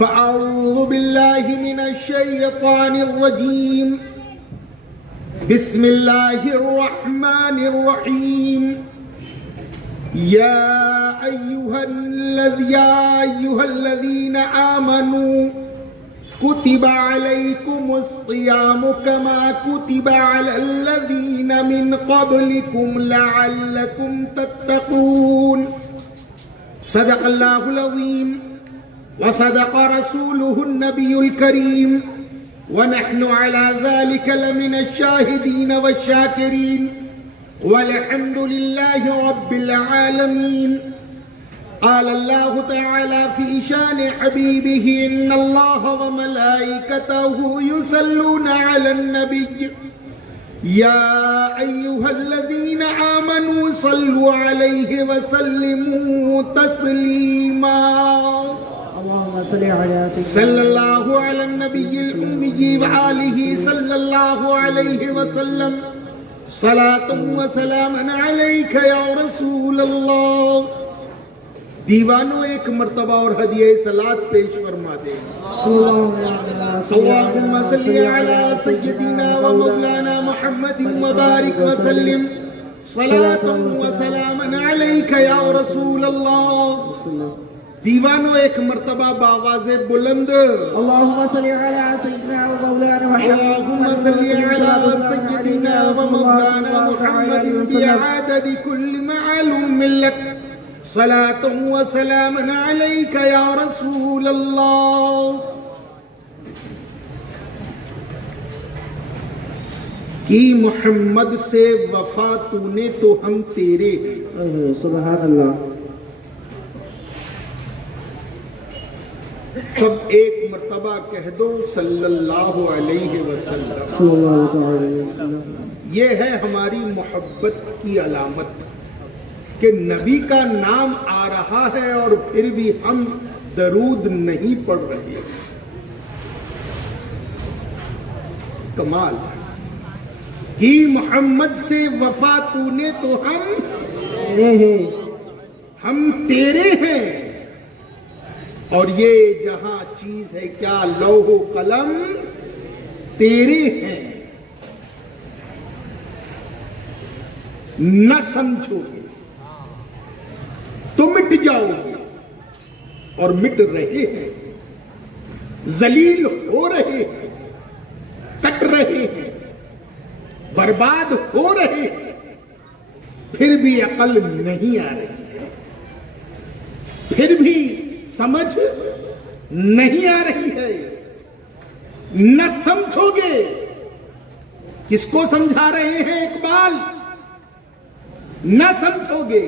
فأعوذ بالله من الشيطان الرجيم بسم الله الرحمن الرحيم يا أيها الذين آمنوا كتب عليكم الصيام كما كتب على الذين من قبلكم لعلكم تتقون صدق الله العظيم وصدق رسوله النبي الكريم ونحن على ذلك لمن الشاهدين والشاكرين والحمد لله رب العالمين قال الله تعالى في شان حبيبه إن الله وملائكته يصلون على النبي يا أيها الذين آمنوا صلوا عليه وسلموا تسليما اللهم صل على سيدنا صلى الله على النبي الأمي وآله صلى الله عليه وسلم صلاة وسلاما عليك يا رسول الله. دیوانوں ایک مرتبہ اور ہدیہ صلاۃ پیش فرما دیں. اللہم صلی علی سیدنا و مولانا محمد وبارک وسلم صلاۃ وسلاما علیک یا رسول اللہ. دیوانوں ایک مرتبہ بآواز بلند اللہم صلی علی سیدنا و مولانا اللہم صلی علی سیدنا و مولانا محمد بعدد کل معلوم لک صلاۃ وسلاما علیک یا رسول اللہ. کی محمد سے وفا تو نے تو ہم تیرے ہیں. سبحان اللہ. سب ایک مرتبہ کہہ دو صلی اللہ علیہ وسلم. صلی اللہ علیہ وسلم. یہ ہے ہماری محبت کی علامت کہ نبی کا نام آ رہا ہے اور پھر بھی ہم درود نہیں پڑھ رہے. کمال. کی محمد سے وفا تو نے تو ہم تیرے ہیں. اور یہ جہاں چیز ہے کیا لوح و قلم تیرے ہیں. نہ سمجھو گے تو مٹ جاؤ گے اور مٹ رہے ہیں. ذلیل ہو رہے ہیں, کٹ رہے ہیں, برباد ہو رہے ہیں, پھر بھی عقل نہیں آ رہی ہے, پھر بھی سمجھ نہیں آ رہی ہے. نہ سمجھو گے. کس کو سمجھا رہے ہیں اقبال؟ نہ سمجھو گے.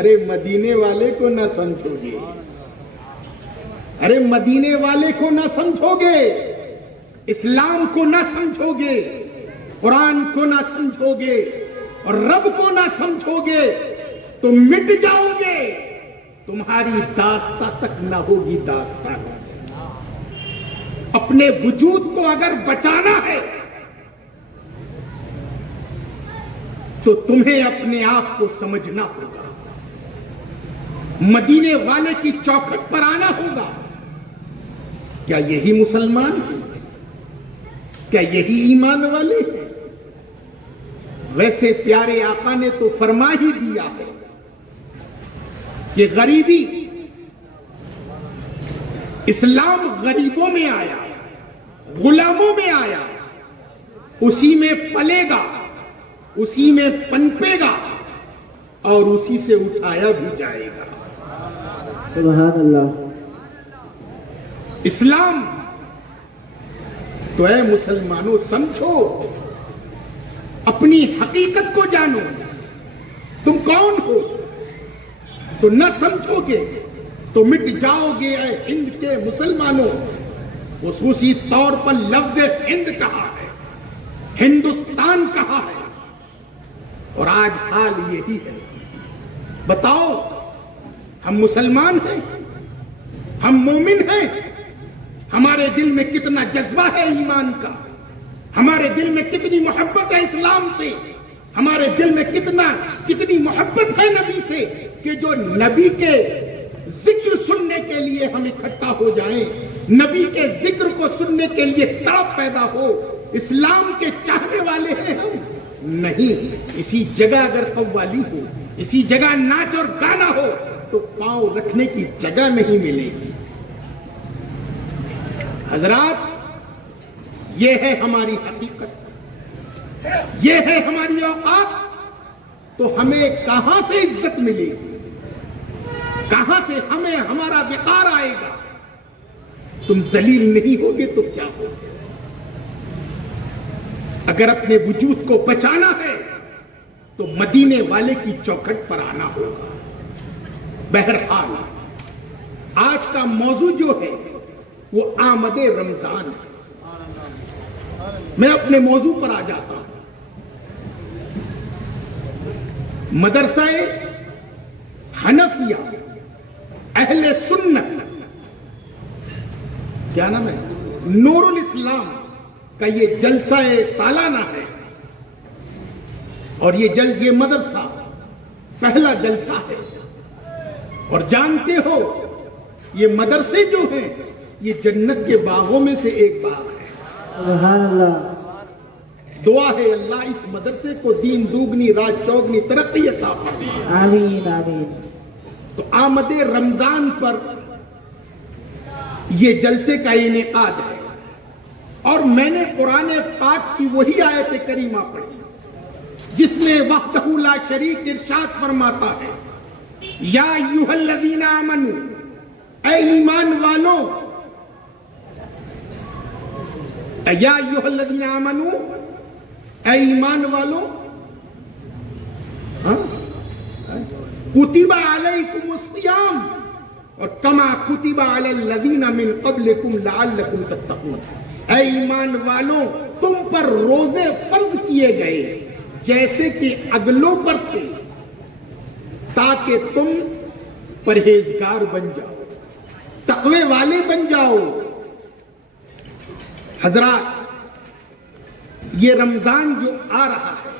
ارے مدینے والے کو نہ سمجھو گے. ارے مدینے والے کو نہ سمجھو گے. اسلام کو نہ سمجھو گے. قرآن کو نہ سمجھو گے اور رب کو نہ سمجھو گے تو مٹ جاؤ گے. تمہاری داستان تک نہ ہوگی داستان. اپنے وجود کو اگر بچانا ہے تو تمہیں اپنے آپ کو سمجھنا ہوگا. مدینے والے کی چوکھٹ پر آنا ہوگا. کیا یہی مسلمان ہیں؟ کیا یہی ایمان والے ہیں؟ ویسے پیارے آقا نے تو فرما ہی دیا ہے کہ غریبی, اسلام غریبوں میں آیا, غلاموں میں آیا, اسی میں پلے گا, اسی میں پنپے گا اور اسی سے اٹھایا بھی جائے گا. سبحان اللہ. اسلام تو اے مسلمانوں سمجھو, اپنی حقیقت کو جانو. تم کون ہو؟ تو نہ سمجھو گے تو مٹ جاؤ گے اے ہند کے مسلمانوں. خصوصی طور پر لفظ ہند کہا ہے, ہندوستان کہا ہے, اور آج حال یہی ہے. بتاؤ, ہم مسلمان ہیں, ہم مومن ہیں, ہمارے دل میں کتنا جذبہ ہے ایمان کا, ہمارے دل میں کتنی محبت ہے اسلام سے, ہمارے دل میں کتنی محبت ہے نبی سے کہ جو نبی کے ذکر سننے کے لیے ہم اکٹھا ہو جائیں، نبی کے ذکر کو سننے کے لیے تڑپ پیدا ہو، اسلام کے چاہنے والے ہیں ہم نہیں۔ اسی جگہ اگر قوالی ہو، اسی جگہ ناچ اور گانا ہو تو پاؤں رکھنے کی جگہ نہیں ملے گی۔ حضرات، یہ ہے ہماری حقیقت، یہ ہے ہماری اوقات، تو ہمیں کہاں سے عزت ملے گی، کہاں سے ہمیں ہمارا وقار آئے گا؟ تم ذلیل نہیں ہوگے تو کیا ہوگے؟ اگر اپنے وجود کو بچانا ہے تو مدینے والے کی چوکھٹ پر آنا ہوگا۔ بہرحال آج کا موضوع جو ہے وہ آمد رمضان ہے۔ میں اپنے موضوع پر آ جاتا ہوں۔ مدرسہ حنفیہ اہل سنت، کیا نام ہے، نور الاسلام کا یہ جلسہ سالانہ ہے، اور یہ مدرسہ پہلا جلسہ ہے۔ اور جانتے ہو یہ مدرسے جو ہیں یہ جنت کے باغوں میں سے ایک باغ ہے۔ سبحان اللہ۔ دعا ہے اللہ اس مدرسے کو دین دوگنی رات چوگنی ترقی عطا فرمائے۔ آمین آمین۔ تو آمد رمضان پر یہ جلسے کا انعقاد ہے، اور میں نے قرآن پاک کی وہی آیت کریمہ پڑھی جس میں وحدہ لا شریک ارشاد فرماتا ہے، یا ایھا الذین آمنوا، اے ایمان والوں، یا ایھا الذین آمنوا، اے ایمان والوں، کتب علیکم الصیام اور کما کتب علی الذین من قبلکم لعلکم تتقون، اے ایمان والوں تم پر روزے فرض کیے گئے جیسے کہ اگلوں پر تھے تاکہ تم پرہیزگار بن جاؤ، تقوی والے بن جاؤ۔ حضرات، یہ رمضان جو آ رہا ہے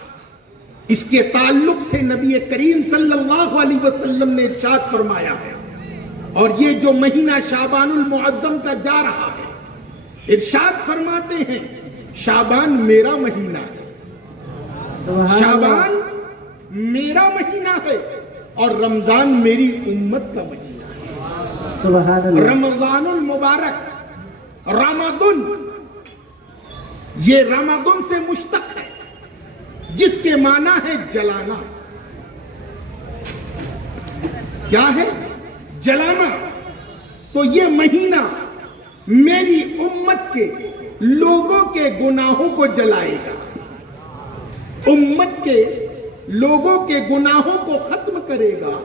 اس کے تعلق سے نبی کریم صلی اللہ علیہ وسلم نے ارشاد فرمایا ہے، اور یہ جو مہینہ شعبان المعظم کا جا رہا ہے، ارشاد فرماتے ہیں شعبان میرا مہینہ ہے، شعبان میرا مہینہ ہے، اور رمضان میری امت کا مہینہ ہے۔ سبحان اللہ۔ رمضان المبارک، رمضان، یہ رمضان سے مشتق ہے جس کے معنی ہے جلانا۔ کیا ہے؟ جلانا۔ تو یہ مہینہ میری امت کے لوگوں کے گناہوں کو جلائے گا، امت کے لوگوں کے گناہوں کو ختم کرے گا،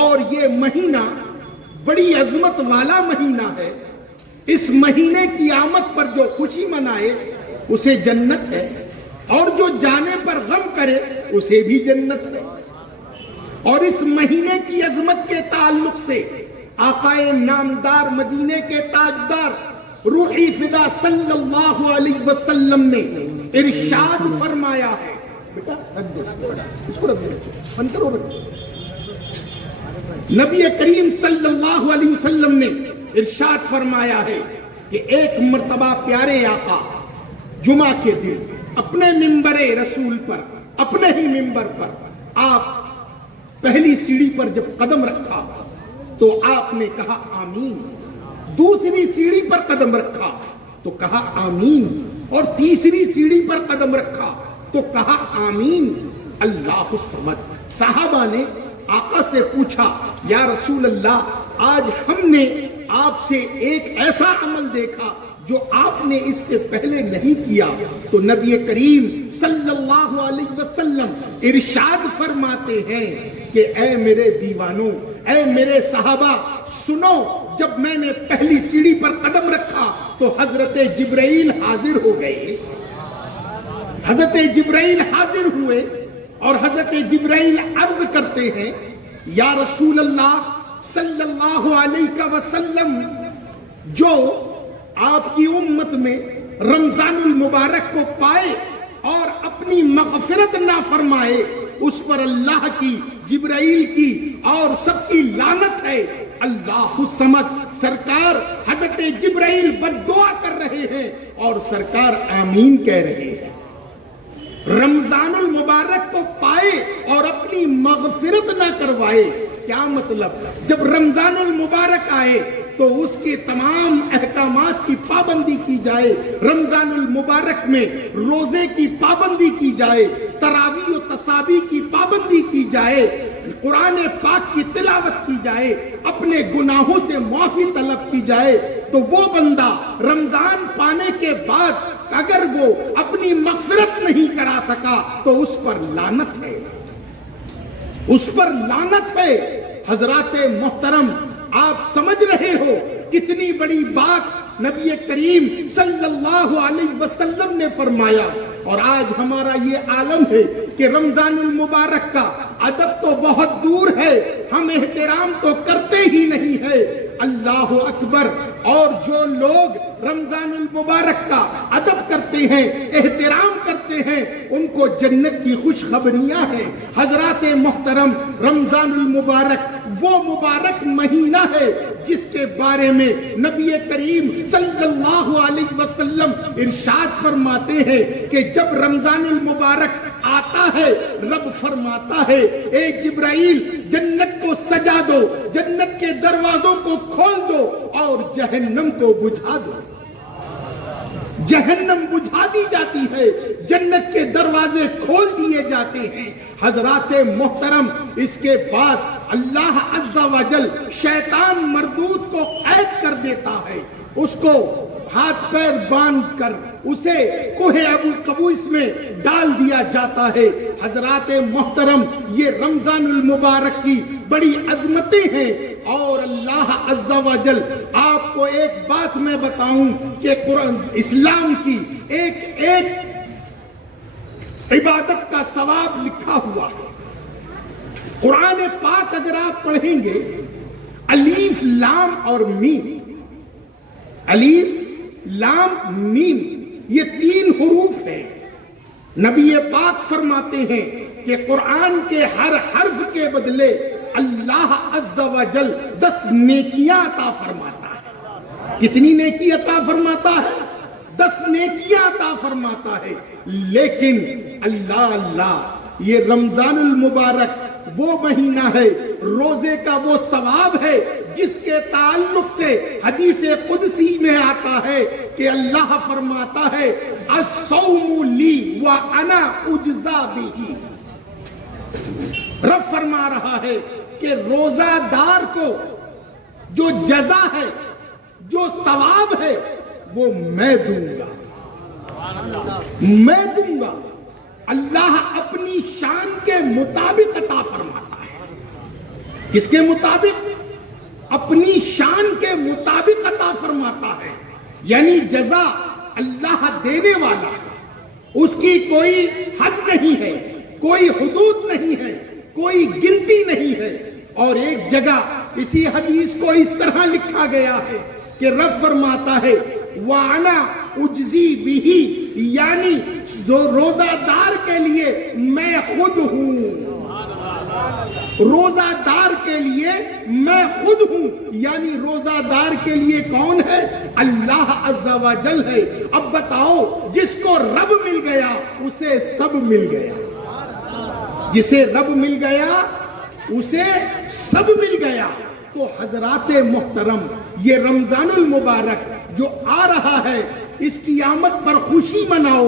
اور یہ مہینہ بڑی عظمت والا مہینہ ہے۔ اس مہینے کی آمد پر جو خوشی منائے اسے جنت ہے، اور جو جانے پر غم کرے اسے بھی جنت ہے۔ اور اس مہینے کی عظمت کے تعلق سے آقا نامدار مدینے کے تاجدار روحی فدا صلی اللہ علیہ وسلم نے ارشاد فرمایا ہے، نبی کریم صلی اللہ علیہ وسلم نے ارشاد فرمایا ہے کہ ایک مرتبہ پیارے آقا جمعہ کے دن اپنے ممبر رسول پر، اپنے ہی ممبر پر آپ پہلی سیڑھی پر جب قدم رکھا تو آپ نے کہا آمین، دوسری سیڑھی پر قدم رکھا تو کہا آمین، اور تیسری سیڑھی پر قدم رکھا تو کہا آمین۔ اللہ الصمد۔ صحابہ نے آقا سے پوچھا، یا رسول اللہ، آج ہم نے آپ سے ایک ایسا عمل دیکھا جو آپ نے اس سے پہلے نہیں کیا۔ تو نبی کریم صلی اللہ علیہ وسلم ارشاد فرماتے ہیں کہ اے میرے دیوانوں، اے میرے صحابہ، سنو، جب میں نے پہلی سیڑھی پر قدم رکھا تو حضرت جبرائیل حاضر ہو گئے، حضرت جبرائیل حاضر ہوئے، اور حضرت جبرائیل عرض کرتے ہیں، یا رسول اللہ صلی اللہ علیہ وسلم، جو آپ کی امت میں رمضان المبارک کو پائے اور اپنی مغفرت نہ فرمائے اس پر اللہ کی، جبرائیل کی اور سب کی لعنت ہے۔ اللہ الصمد، سرکار حضرت جبرائیل بد دعا کر رہے ہیں اور سرکار آمین کہہ رہے ہیں۔ رمضان المبارک کو پائے اور اپنی مغفرت نہ کروائے، کیا مطلب؟ جب رمضان المبارک آئے تو اس کے تمام احکامات کی پابندی کی جائے، رمضان المبارک میں روزے کی پابندی کی جائے، تراویح و تسابیح کی پابندی کی جائے، قرآن پاک کی تلاوت کی جائے، اپنے گناہوں سے معافی طلب کی جائے، تو وہ بندہ رمضان پانے کے بعد اگر وہ اپنی مغفرت نہیں کرا سکا تو اس پر لعنت ہے، اس پر لعنت ہے۔ حضرات محترم، آپ سمجھ رہے ہو کتنی بڑی بات نبی کریم صلی اللہ علیہ وسلم نے فرمایا، اور آج ہمارا یہ عالم ہے کہ رمضان المبارک کا ادب تو بہت دور ہے، ہم احترام تو کرتے ہی نہیں ہے۔ اللہ اکبر! اور جو لوگ رمضان المبارک کا ادب کرتے ہیں، احترام کرتے ہیں، ان کو جنت کی خوشخبریاں ہیں۔ حضرات محترم، رمضان المبارک وہ مبارک مہینہ ہے جس کے بارے میں نبی کریم صلی اللہ علیہ وسلم ارشاد فرماتے ہیں کہ جب رمضان المبارک آتا ہے، رب فرماتا ہے اے جبرائیل، جنت کو سجا دو، جنت کے دروازوں کو کھول دو اور جہنم کو بجھا دو۔ جہنم بجھا دی جاتی ہے، جنت کے دروازے کھول دیے جاتے ہیں۔ حضرات محترم، اس کے بعد اللہ عز و جل شیطان مردود کو قید کر دیتا ہے، اس کو ہاتھ پیر باندھ کر اسے کوہ ابو قبوس میں ڈال دیا جاتا ہے۔ حضرات محترم، یہ رمضان المبارک کی بڑی عظمتیں ہیں، اور اللہ عز و جل آپ کو ایک بات میں بتاؤں کہ قرآن اسلام کی ایک عبادت کا ثواب لکھا ہوا ہے۔ قرآن پاک اگر آپ پڑھیں گے، الف لام اور میم، الف لام میم، یہ 3 حروف ہیں۔ نبی پاک فرماتے ہیں کہ قرآن کے ہر حرف کے بدلے اللہ عز و جل 10 نیکیاں عطا فرماتا ہے۔ کتنی نیکی عطا فرماتا ہے؟ 10 نیکیاں عطا فرماتا ہے۔ لیکن اللہ یہ رمضان المبارک وہ مہینہ ہے، روزے کا وہ ثواب ہے جس کے تعلق سے حدیث قدسی میں آتا ہے کہ اللہ فرماتا ہے الصوم لی وانا اجزا بہ۔ رب فرما رہا ہے کہ روزہ دار کو جو جزا ہے، جو ثواب ہے، وہ میں دوں گا، میں دوں گا۔ اللہ اپنی شان کے مطابق عطا فرماتا ہے۔ کس کے مطابق؟ اپنی شان کے مطابق عطا فرماتا ہے، یعنی جزا اللہ دینے والا ہے، اس کی کوئی حد نہیں ہے، کوئی حدود نہیں ہے، کوئی گنتی نہیں ہے۔ اور ایک جگہ اسی حدیث کو اس طرح لکھا گیا ہے کہ رب فرماتا ہے وَأَنَا اُجْزِي بِهِ، یعنی جو روزہ دار کے لیے میں خود ہوں، روزہ دار کے لیے میں خود ہوں، یعنی روزہ دار کے لیے کون ہے؟ اللہ عز و جل ہے۔ اب بتاؤ، جس کو رب مل گیا اسے سب مل گیا، جسے رب مل گیا اسے سب مل گیا۔ تو حضرات محترم، یہ رمضان المبارک جو آ رہا ہے، اس کی آمد پر خوشی مناؤ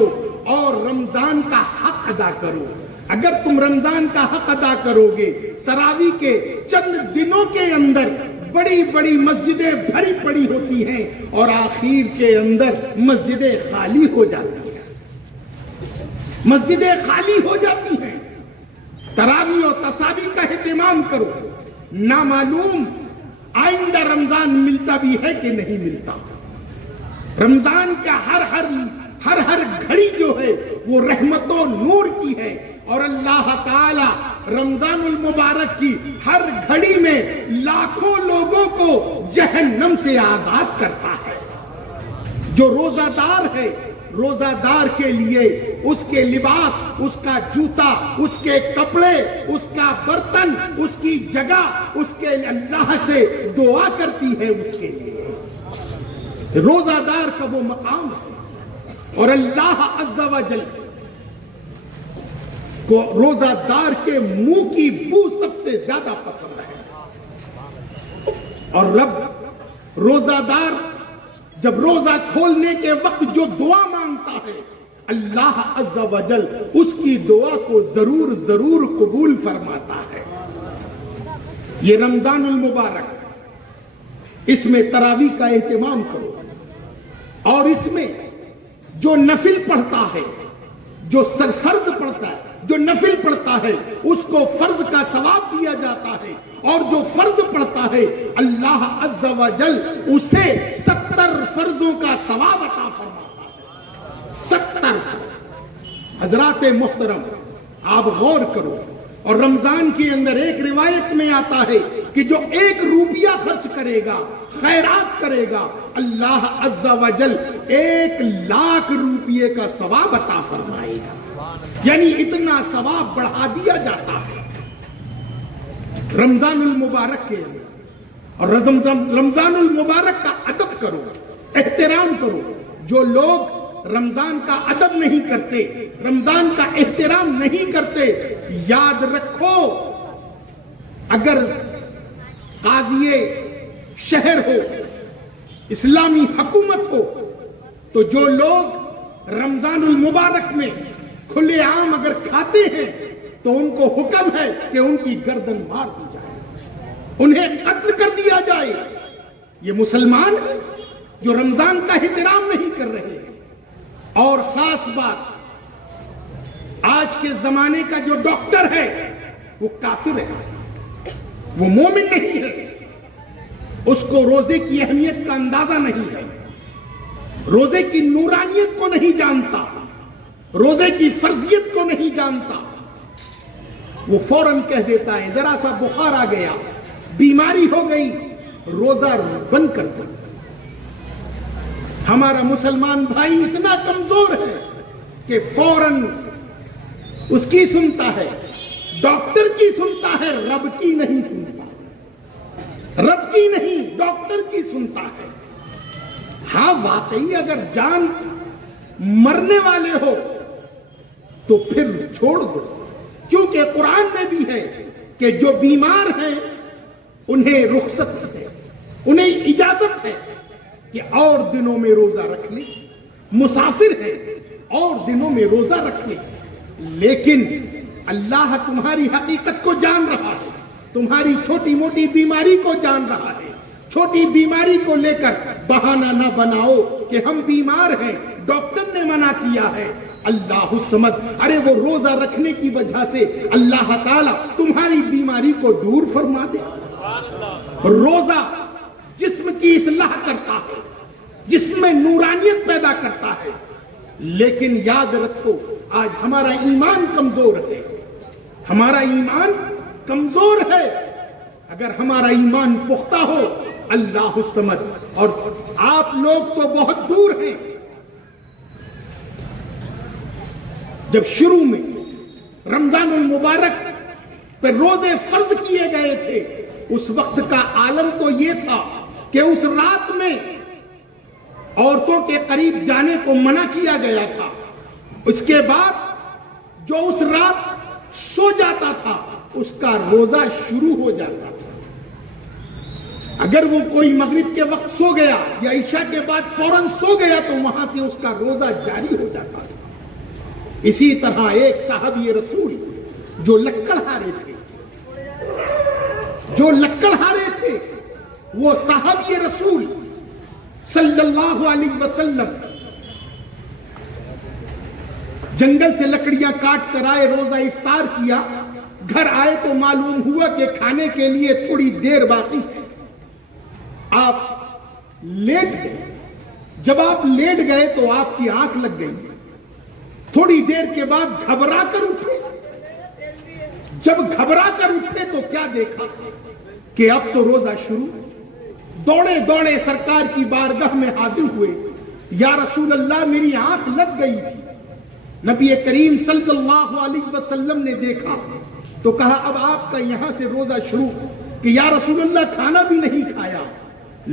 اور رمضان کا حق ادا کرو۔ اگر تم رمضان کا حق ادا کرو گے، تراویح کے چند دنوں کے اندر بڑی بڑی مسجدیں بھری پڑی ہوتی ہیں اور آخر کے اندر مسجدیں خالی ہو جاتی ہیں، مسجدیں خالی ہو جاتی ہیں۔ تراویح و تسابیح کا اہتمام کرو، نامعلوم آئندہ رمضان ملتا بھی ہے کہ نہیں ملتا۔ رمضان کا ہر گھڑی جو ہے وہ رحمت و نور کی ہے، اور اللہ تعالی رمضان المبارک کی ہر گھڑی میں لاکھوں لوگوں کو جہنم سے آزاد کرتا ہے۔ جو روزہ دار ہے، روزہ دار کے لیے اس کے لباس، اس کا جوتا، اس کے کپڑے، اس کا برتن، اس کی جگہ، اس کے اللہ سے دعا کرتی ہے اس کے لیے۔ روزہ دار کا وہ مقام ہے، اور اللہ عز و جل کو روزہ دار کے منہ کی بو سب سے زیادہ پسند ہے۔ اور رب روزہ دار جب روزہ کھولنے کے وقت جو دعا مانگتا ہے، اللہ عز و جل اس کی دعا کو ضرور ضرور قبول فرماتا ہے۔ یہ رمضان المبارک، اس میں تراویح کا اہتمام کرو، اور اس میں جو نفل پڑھتا ہے، جو فرض پڑھتا ہے، جو نفل پڑھتا ہے، اس کو فرض کا ثواب دیا جاتا ہے، اور جو فرض پڑھتا ہے اللہ عز و جل اسے 70 فرضوں کا ثواب عطا فرماتا ہے۔ 70 حضرات محترم، آپ غور کرو، اور رمضان کے اندر ایک روایت میں آتا ہے کہ جو 1 روپیہ خرچ کرے گا، خیرات کرے گا، اللہ عز و جل 1,00,000 روپیے کا ثواب عطا فرمائے گا۔ یعنی اتنا ثواب بڑھا دیا جاتا ہے رمضان المبارک کے اندر۔ اور رمضان المبارک کا ادب کرو، احترام کرو۔ جو لوگ رمضان کا ادب نہیں کرتے، رمضان کا احترام نہیں کرتے، یاد رکھو اگر قاضی شہر ہو، اسلامی حکومت ہو، تو جو لوگ رمضان المبارک میں کھلے عام اگر کھاتے ہیں تو ان کو حکم ہے کہ ان کی گردن مار دی جائے، انہیں قتل کر دیا جائے۔ یہ مسلمان ہیں جو رمضان کا احترام نہیں کر رہے ہیں۔ اور خاص بات، آج کے زمانے کا جو ڈاکٹر ہے وہ کافر ہے، وہ مومن نہیں ہے، اس کو روزے کی اہمیت کا اندازہ نہیں ہے، روزے کی نورانیت کو نہیں جانتا، روزے کی فرضیت کو نہیں جانتا۔ وہ فوراً کہہ دیتا ہے ذرا سا بخار آ گیا، بیماری ہو گئی، روزہ بند کر دو۔ ہمارا مسلمان بھائی اتنا کمزور ہے کہ فوراً اس کی سنتا ہے، ڈاکٹر کی سنتا ہے، رب کی نہیں سنتا، رب کی نہیں ڈاکٹر کی سنتا ہے۔ ہاں واقعی اگر جان مرنے والے ہو تو پھر چھوڑ دو، کیونکہ قرآن میں بھی ہے کہ جو بیمار ہیں انہیں رخصت ہے، انہیں اجازت ہے کہ اور دنوں میں روزہ رکھ لیں، مسافر ہیں اور دنوں میں روزہ رکھ لیں۔ لیکن اللہ تمہاری حقیقت کو جان رہا ہے، تمہاری چھوٹی موٹی بیماری کو جان رہا ہے۔ چھوٹی بیماری کو لے کر بہانہ نہ بناؤ کہ ہم بیمار ہیں، ڈاکٹر نے منع کیا ہے۔ اللہ الصمد، ارے وہ روزہ رکھنے کی وجہ سے اللہ تعالیٰ تمہاری بیماری کو دور فرما دے۔ روزہ جسم کی اصلاح کرتا ہے، جسم میں نورانیت پیدا کرتا ہے، لیکن یاد رکھو آج ہمارا ایمان کمزور ہے، ہمارا ایمان کمزور ہے۔ اگر ہمارا ایمان پختہ ہو، اللہ الصمد، اور آپ لوگ تو بہت دور ہیں۔ جب شروع میں رمضان المبارک پہ روزے فرض کیے گئے تھے، اس وقت کا عالم تو یہ تھا کہ اس رات میں عورتوں کے قریب جانے کو منع کیا گیا تھا۔ اس کے بعد جو اس رات سو جاتا تھا اس کا روزہ شروع ہو جاتا تھا۔ اگر وہ کوئی مغرب کے وقت سو گیا یا عشاء کے بعد فوراً سو گیا تو وہاں سے اس کا روزہ جاری ہو جاتا تھا۔ اسی طرح ایک صحابی رسول جو لکڑہارے تھے، وہ صحابی رسول صلی اللہ علیہ وسلم جنگل سے لکڑیاں کاٹ کر آئے، روزہ افطار کیا، گھر آئے تو معلوم ہوا کہ کھانے کے لیے تھوڑی دیر باقی ہے۔ آپ لیٹ گئے، جب آپ لیٹ گئے تو آپ کی آنکھ لگ گئی، تھوڑی دیر کے بعد گھبرا کر اٹھے۔ جب گھبرا کر اٹھے تو کیا دیکھا کہ اب تو روزہ شروع۔ دوڑے دوڑے سرکار کی بارگاہ میں حاضر ہوئے، یا رسول اللہ میری آنکھ لگ گئی تھی، نبی کریم صلی اللہ علیہ وسلم نے دیکھا تو کہا اب آپ کا یہاں سے روزہ شروع، کہ یا رسول اللہ کھانا بھی نہیں کھایا،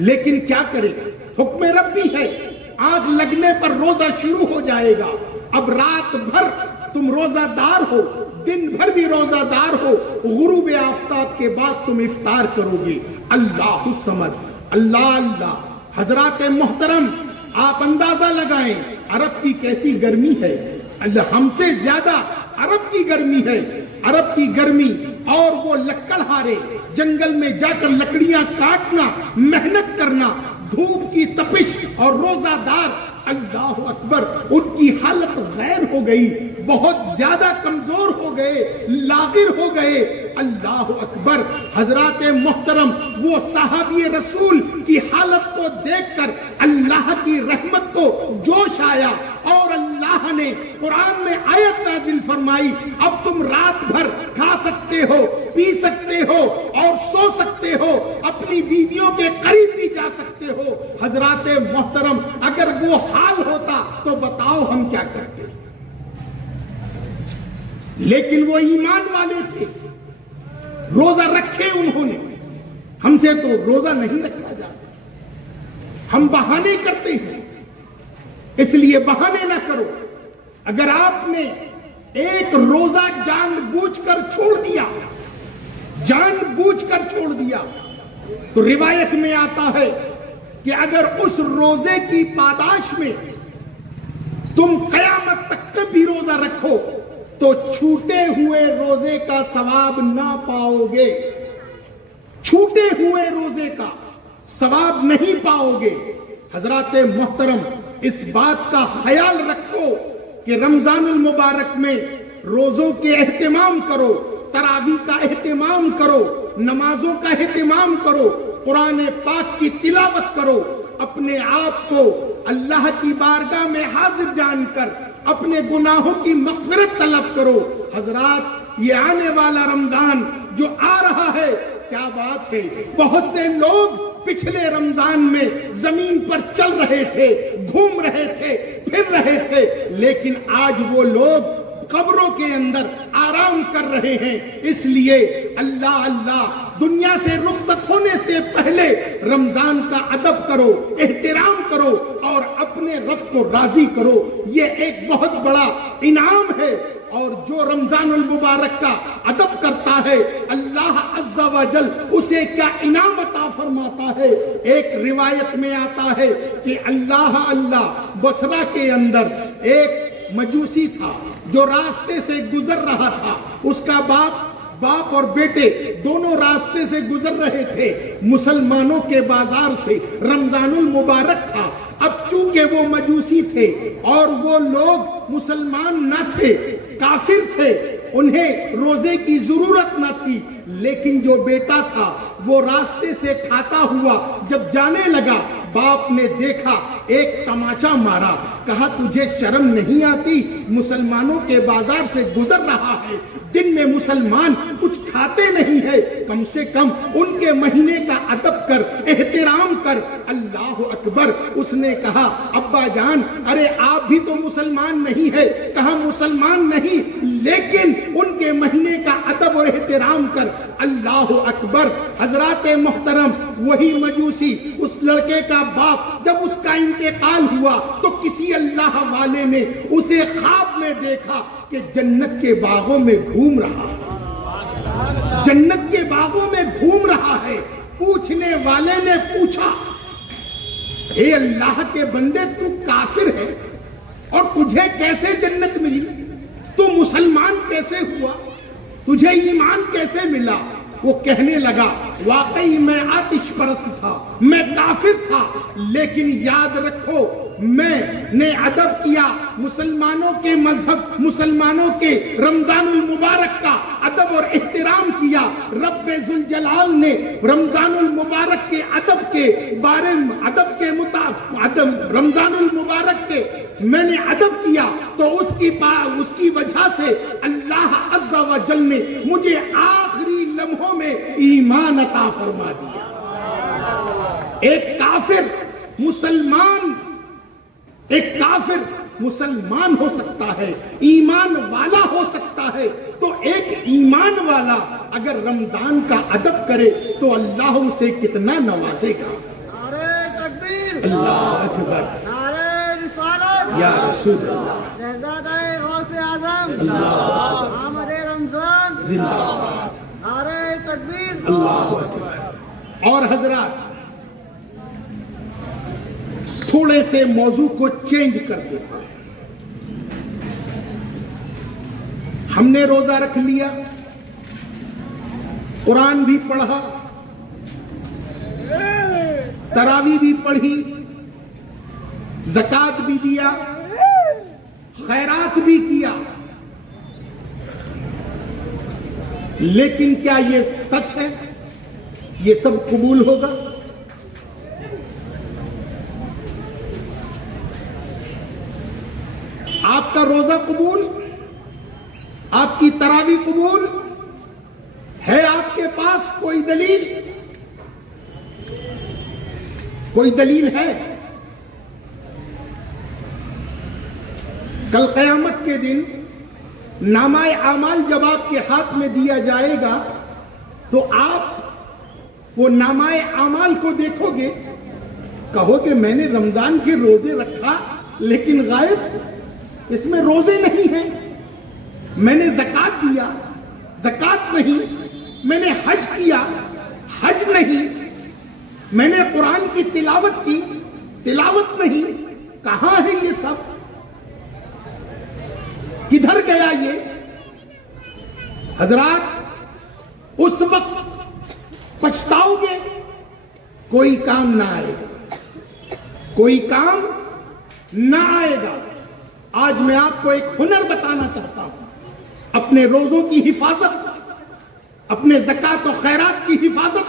لیکن کیا کرے، حکم ربی ہے، آگ لگنے پر روزہ شروع ہو جائے گا۔ اب رات بھر تم روزہ دار ہو، دن بھر بھی روزہ دار ہو، غروب آفتاب کے بعد تم افطار کرو گے۔ اللہ الصمد، اللہ اللہ۔ حضرات محترم، آپ اندازہ لگائیں عرب کی کیسی گرمی ہے، اللہ ہم سے زیادہ عرب کی گرمی ہے، عرب کی گرمی، اور وہ لکڑہارے جنگل میں جا کر لکڑیاں کاٹنا، محنت کرنا، دھوپ کی تپش، اور روزہ دار، اللہ اکبر، ان کی حالت غیر ہو گئی، بہت زیادہ کمزور ہو گئے، لاغر ہو گئے۔ اللہ اکبر۔ حضرات محترم، وہ صحابی رسول کی حالت کو دیکھ کر اللہ کی رحمت کو جوش آیا، اور اللہ نے قرآن میں آیت نازل فرمائی، اب تم رات بھر کھا سکتے ہو، پی سکتے ہو، اور سو سکتے ہو، اپنی بیویوں کے قریب بھی جا سکتے ہو۔ حضرات محترم، اگر وہ حال ہوتا تو بتاؤ ہم کیا کرتے؟ لیکن وہ ایمان والے تھے، روزہ رکھے انہوں نے۔ ہم سے تو روزہ نہیں رکھا جاتا، ہم بہانے کرتے ہیں، اس لیے بہانے نہ کرو۔ اگر آپ نے ایک روزہ جان بوجھ کر چھوڑ دیا، جان بوجھ کر چھوڑ دیا، تو روایت میں آتا ہے کہ اگر اس روزے کی پاداش میں تم قیامت تک بھی روزہ رکھو تو چھوٹے ہوئے روزے کا ثواب نہ پاؤ گے، چھوٹے ہوئے روزے کا ثواب نہیں پاؤ گے۔ حضرات محترم، اس بات کا خیال رکھو کہ رمضان المبارک میں روزوں کے اہتمام کرو، تراویح کا اہتمام کرو، نمازوں کا اہتمام کرو، قرآن پاک کی تلاوت کرو، اپنے آپ کو اللہ کی بارگاہ میں حاضر جان کر اپنے گناہوں کی مغفرت طلب کرو۔ حضرات، یہ آنے والا رمضان جو آ رہا ہے، کیا بات ہے، بہت سے لوگ پچھلے رمضان میں زمین پر چل رہے تھے، گھوم رہے تھے، پھر رہے تھے، لیکن آج وہ لوگ قبروں کے اندر آرام کر رہے ہیں۔ اس لیے اللہ اللہ، دنیا سے رخصت ہونے سے پہلے رمضان کا ادب کرو، احترام کرو، اور اپنے رب کو راضی کرو۔ یہ ایک بہت بڑا انعام ہے، اور جو رمضان المبارک کا ادب کرتا ہے، اللہ عز و جل اسے کیا انعام عطا فرماتا ہے۔ ایک روایت میں آتا ہے کہ اللہ اللہ، بصرہ کے اندر ایک مجوسی تھا جو راستے سے گزر رہا تھا، اس کا باپ اور بیٹے دونوں راستے سے گزر رہے تھے، مسلمانوں کے بازار سے، رمضان المبارک تھا۔ اب چونکہ وہ مجوسی تھے اور وہ لوگ مسلمان نہ تھے، کافر تھے، انہیں روزے کی ضرورت نہ تھی، لیکن جو بیٹا تھا وہ راستے سے کھاتا ہوا جب جانے لگا، باپ نے دیکھا، ایک تماشا مارا، کہا تجھے شرم نہیں آتی؟ مسلمانوں کے بازار سے گزر رہا ہے، دن میں مسلمان کچھ کھاتے نہیں ہے، کم سے کم ان کے مہینے کا ادب کر، احترام کر۔ اللہ اکبر۔ اس نے کہا ابا جان، ارے آپ بھی تو مسلمان نہیں ہے۔ کہا مسلمان نہیں، لیکن ان کے مہینے کا ادب اور احترام کر۔ اللہ اکبر۔ حضرات محترم، وہی مجوسی، اس لڑکے کا باپ، جب اس کا انتقال ہوا تو کسی اللہ والے نے اسے خواب میں دیکھا کہ جنت کے باغوں میں گھوم رہا ہے، جنت کے باغوں میں گھوم رہا ہے۔ پوچھنے والے نے پوچھا، اے اللہ کے بندے، تو کافر ہے اور تجھے کیسے جنت ملی؟ تو مسلمان کیسے ہوا؟ تجھے ایمان کیسے ملا؟ وہ کہنے لگا، واقعی میں آتش پرست تھا، میں کافر تھا، لیکن یاد رکھو میں نے ادب کیا، مسلمانوں کے مذہب، مسلمانوں کے رمضان المبارک کا ادب اور احترام کیا۔ رب ذوالجلال نے رمضان المبارک کے ادب کے بارے میں، ادب کے مطابق رمضان المبارک کے میں نے ادب کیا، تو اس کی وجہ سے اللہ عز و جل نے مجھے آخری لمحوں میں ایمان عطا فرما دیا۔ ایک کافر مسلمان، ایک کافر مسلمان ہو سکتا ہے, ایمان والا ہو سکتا ہے. تو ایک ایمان والا اگر رمضان کا ادب کرے تو اللہ اسے کتنا نوازے گا. نعرہ تکبیر، اللہ اکبر, نعرہ رسالت، یا رسول اللہ, شہزادہ غوث اعظم، اللہ آمد رمضان، زندہ باد, نعرہ تکبیر. اللہ اکبر. اور حضرات تھوڑے سے موضوع کو چینج کر دیتے ہیں. ہم نے روزہ رکھ لیا, قرآن بھی پڑھا, تراویح بھی پڑھی, زکات بھی دیا, خیرات بھی کیا, لیکن کیا یہ سچ ہے یہ سب قبول ہوگا؟ آپ کا روزہ قبول, آپ کی تراویح قبول ہے؟ آپ کے پاس کوئی دلیل؟ کوئی دلیل ہے؟ کل قیامت کے دن نامہ اعمال جب آپ کے ہاتھ میں دیا جائے گا تو آپ وہ نامہ اعمال کو دیکھو گے, کہو کہ میں نے رمضان کے روزے رکھا لیکن غائب, اس میں روزے نہیں ہیں. میں نے زکات دیا, زکات نہیں. میں نے حج کیا, حج نہیں. میں نے قرآن کی تلاوت کی, تلاوت نہیں. کہاں ہے یہ سب؟ کدھر گیا یہ؟ حضرات اس وقت پچھتاؤ گے, کوئی کام نہ آئے گا, کوئی کام نہ آئے گا. آج میں آپ کو ایک ہنر بتانا چاہتا ہوں, اپنے روزوں کی حفاظت, اپنے زکات و خیرات کی حفاظت,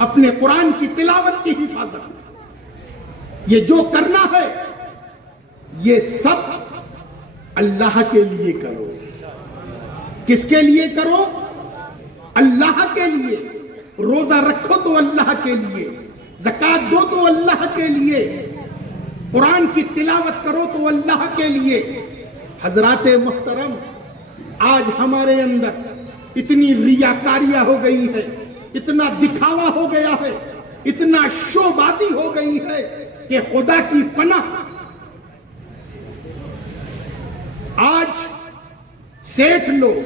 اپنے قرآن کی تلاوت کی حفاظت. یہ جو کرنا ہے یہ سب اللہ کے لیے کرو. کس کے لیے کرو؟ اللہ کے لیے. روزہ رکھو تو اللہ کے لیے, زکات دو تو اللہ کے لیے, قرآن کی تلاوت کرو تو اللہ کے لیے. حضرات محترم, آج ہمارے اندر اتنی ریاکاریاں ہو گئی ہے, اتنا دکھاوا ہو گیا ہے, اتنا شو بازی ہو گئی ہے کہ خدا کی پناہ. آج سیٹھ لوگ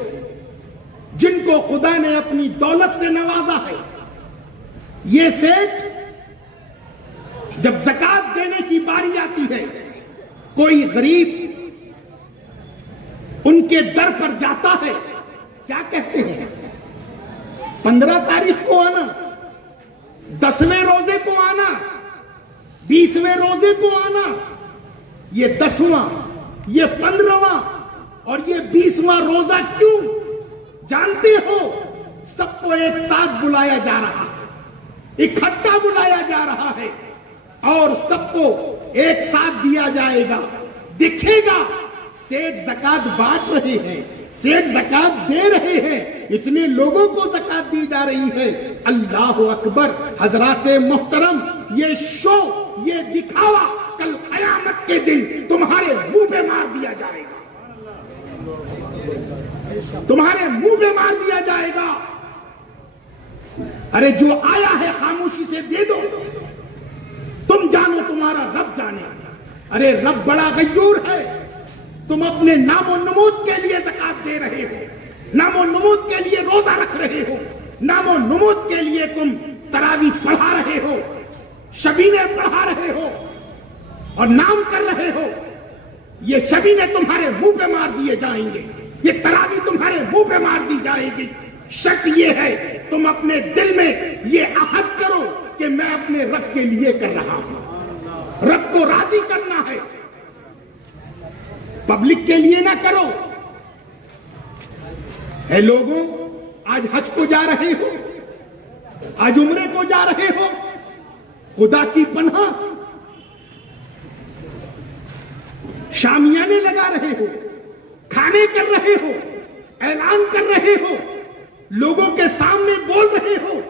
جن کو خدا نے اپنی دولت سے نوازا ہے, یہ سیٹھ جب زکات دینے کی باری آتی ہے, کوئی غریب ان کے در پر جاتا ہے, کیا کہتے ہیں؟ 15 تاریخ کو آنا, 10ویں روزے کو آنا, 20ویں روزے کو آنا. یہ 10واں, یہ 15واں اور یہ 20واں روزہ کیوں؟ جانتے ہو سب کو ایک ساتھ بلایا جا رہا ہے, اکٹھا بلایا جا رہا ہے اور سب کو ایک ساتھ دیا جائے گا. دکھے گا سیٹھ زکات بانٹ رہے ہیں, سیٹھ زکات دے رہے ہیں, اتنے لوگوں کو زکات دی جا رہی ہے. اللہ اکبر. حضرات محترم, یہ شو, یہ دکھاوا کل قیامت کے دن تمہارے منہ پہ مار دیا جائے گا, تمہارے منہ پہ مار دیا جائے گا. ارے جو آیا ہے خاموشی سے دے دو, تم جانو تمہارا رب جانے. ارے رب بڑا غیور ہے. تم اپنے نام و نمود کے لیے زکات دے رہے ہو, نام و نمود کے لیے روزہ رکھ رہے ہو, نام و نمود کے لیے تم تراویح پڑھا رہے ہو, شبینے پڑھا رہے ہو اور نام کر رہے ہو. یہ شبینے تمہارے منہ پہ مار دیے جائیں گے, یہ تراویح تمہارے منہ پہ مار دی جائے گی. شک یہ ہے تم اپنے دل میں یہ عہد کرو کہ میں اپنے رب کے لیے کر رہا ہوں, رب کو راضی کرنا ہے, پبلک کے لیے نہ کرو. اے لوگوں, آج حج کو جا رہے ہو, آج عمرے کو جا رہے ہو, خدا کی پناہ شامیانے لگا رہے ہو, کھانے کر رہے ہو, اعلان کر رہے ہو, لوگوں کے سامنے بول رہے ہو.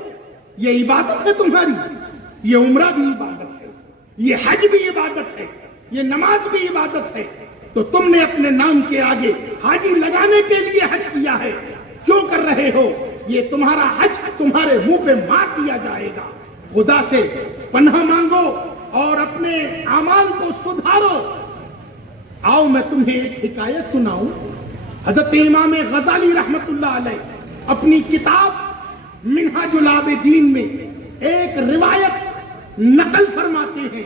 یہ عبادت ہے تمہاری. یہ عمرہ بھی عبادت ہے, یہ حج بھی عبادت ہے, یہ نماز بھی عبادت ہے، تو تم نے اپنے نام کے آگے حاجی لگانے کے لیے حج کیا ہے، کیوں کر رہے ہو؟ یہ تمہارا حج تمہارے منہ پہ مار دیا جائے گا۔ خدا سے پناہ مانگو اور اپنے اعمال کو سدھارو۔ آؤ میں تمہیں ایک حکایت سناؤں۔ حضرت امام غزالی رحمت اللہ علیہ اپنی کتاب منہاج العابدین میں ایک روایت نقل فرماتے ہیں۔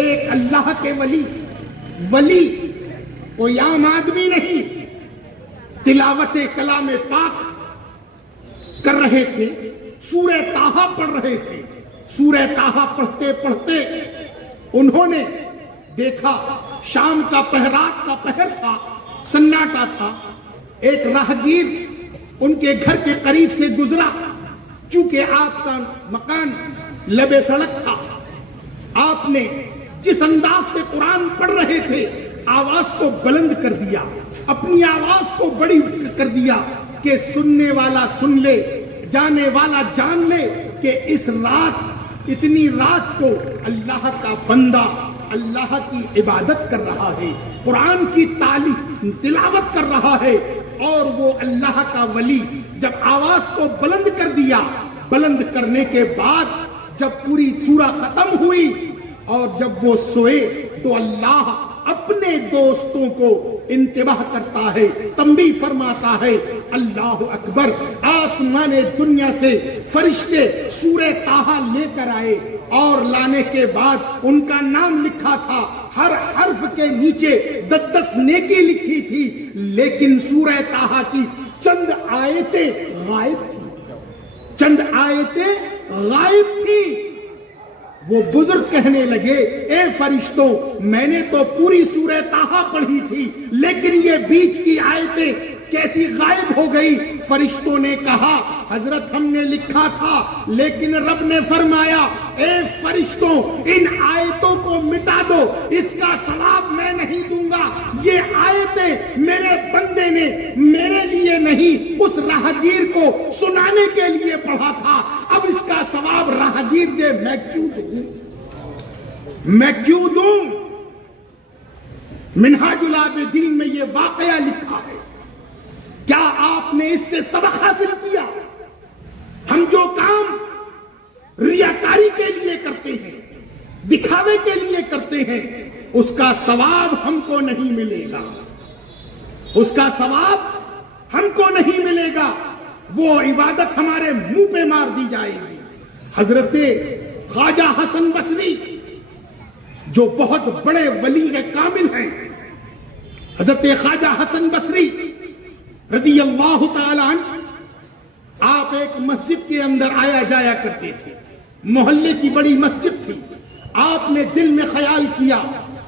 ایک اللہ کے ولی کوئی عام آدمی نہیں، تلاوت کلام پاک کر رہے تھے، سورہ طٰہٰ پڑھ رہے تھے۔ سورہ طٰہٰ پڑھتے پڑھتے انہوں نے دیکھا شام کا رات کا پہر تھا، سناٹا تھا۔ ایک راہگیر ان کے گھر کے قریب سے گزرا، چونکہ آپ کا مکان لبے سڑک تھا۔ آپ نے جس انداز سے قرآن پڑھ رہے تھے آواز کو بلند کر دیا، اپنی آواز کو بڑی کر دیا کہ سننے والا سن لے، جانے والا جان لے کہ اس رات، اتنی رات کو اللہ کا بندہ اللہ کی عبادت کر رہا ہے، قرآن کی تلاوت کر رہا ہے۔ اور وہ اللہ کا ولی جب آواز کو بلند کر دیا، بلند کرنے کے بعد جب پوری سورہ ختم ہوئی اور جب وہ سوئے تو اللہ اپنے دوستوں کو انتباہ کرتا ہے، تنبیہ فرماتا ہے، اللہ اکبر۔ آسمان دنیا سے فرشتے سورہ طٰہٰ لے کر آئے اور لانے کے بعد ان کا نام لکھا تھا، ہر حرف کے نیچے 10 نیکی لکھی تھی، لیکن سورہ طٰہٰ کی چند آیتیں غائب تھیں، چند آیتیں غائب تھیں۔ وہ بزرگ کہنے لگے، اے فرشتوں، میں نے تو پوری سورہ طٰہٰ پڑھی تھی، لیکن یہ بیچ کی آیتیں کیسی غائب ہو گئی؟ فرشتوں نے کہا، حضرت ہم نے لکھا تھا، لیکن رب نے فرمایا، اے فرشتوں، ان آیتوں کو مٹا دو، اس کا ثواب میں نہیں دوں گا۔ یہ آیتیں میرے بندے نے میرے لیے نہیں، اس راہگیر کو سنانے کے لیے پڑھا تھا، اب اس کا ثواب راہگیر دے، میں کیوں دوں؟ میں کیوں دوں؟ منہاج العابدین میں یہ واقعہ لکھا ہے۔ کیا آپ نے اس سے سبق حاصل کیا؟ ہم جو کام ریاکاری کے لیے کرتے ہیں، دکھاوے کے لیے کرتے ہیں، اس کا ثواب ہم کو نہیں ملے گا، اس کا ثواب ہم کو نہیں ملے گا، وہ عبادت ہمارے منہ پہ مار دی جائے گی۔ حضرت خواجہ حسن بصری جو بہت بڑے ولی کامل ہیں، حضرت خواجہ حسن بصری رضی اللہ تعالیٰ عنہ، آپ ایک مسجد کے اندر آیا جایا کرتے تھے، محلے کی بڑی مسجد تھی۔ آپ نے دل میں خیال کیا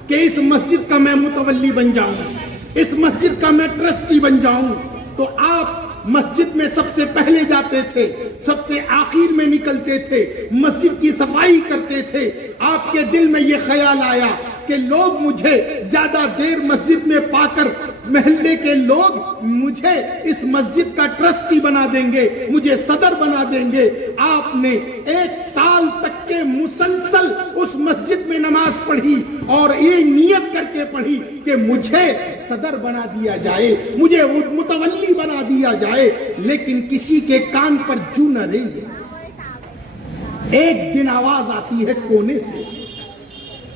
کہ اس مسجد کا میں متولی بن جاؤں، اس مسجد کا میں ٹرسٹی بن جاؤں۔ تو آپ مسجد میں سب سے پہلے جاتے تھے، سب سے آخر میں نکلتے تھے، مسجد کی صفائی کرتے تھے۔ آپ کے دل میں یہ خیال آیا کہ لوگ مجھے زیادہ دیر مسجد میں پا کر، محلے کے لوگ مجھے اس مسجد کا ٹرسٹی بنا دیں گے، مجھے صدر بنا دیں گے۔ آپ نے 1 سال تک کے مسلسل اس مسجد میں نماز پڑھی اور یہ نیت کر کے پڑھی کہ مجھے صدر بنا دیا جائے، مجھے متولی بنا دیا جائے، لیکن کسی کے کان پر جو نہ رہی ہے۔ ایک دن آواز آتی ہے کونے سے،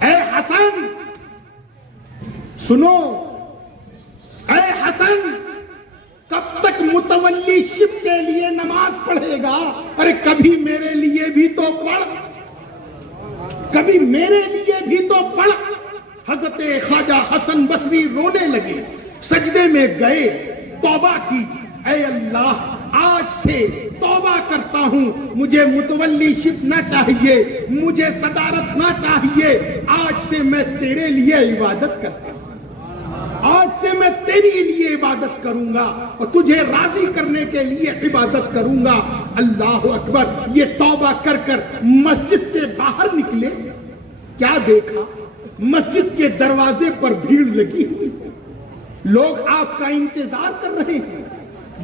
اے حسن سنو، اے حسن کب تک متولی شپ کے لیے نماز پڑھے گا؟ ارے کبھی میرے لیے بھی تو پڑھ، کبھی میرے لیے بھی تو پڑھ۔ حضرت خواجہ حسن بصری رونے لگے، سجدے میں گئے، توبہ کی، اے اللہ آج سے توبہ کرتا ہوں، مجھے متولی شپ نہ چاہیے، مجھے صدارت نہ چاہیے، آج سے میں تیرے لیے عبادت کرتا ہوں، آج سے میں تیری لیے عبادت کروں گا اور تجھے راضی کرنے کے لیے عبادت کروں گا۔ اللہ اکبر۔ یہ توبہ کر کر مسجد سے باہر نکلے، کیا دیکھا؟ مسجد کے دروازے پر بھیڑ لگی ہوئی، لوگ آپ کا انتظار کر رہے ہیں۔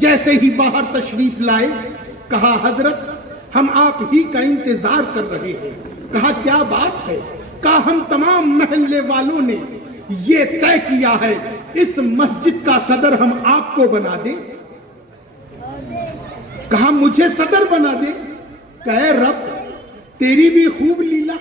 جیسے ہی باہر تشریف لائے، کہا حضرت ہم آپ ہی کا انتظار کر رہے ہیں۔ کہا کیا بات ہے؟ ہم تمام محلے والوں نے یہ طے کیا ہے اس مسجد کا صدر ہم آپ کو بنا دیں. کہا مجھے صدر بنا دے. کہے رب تیری بھی خوب لیلا,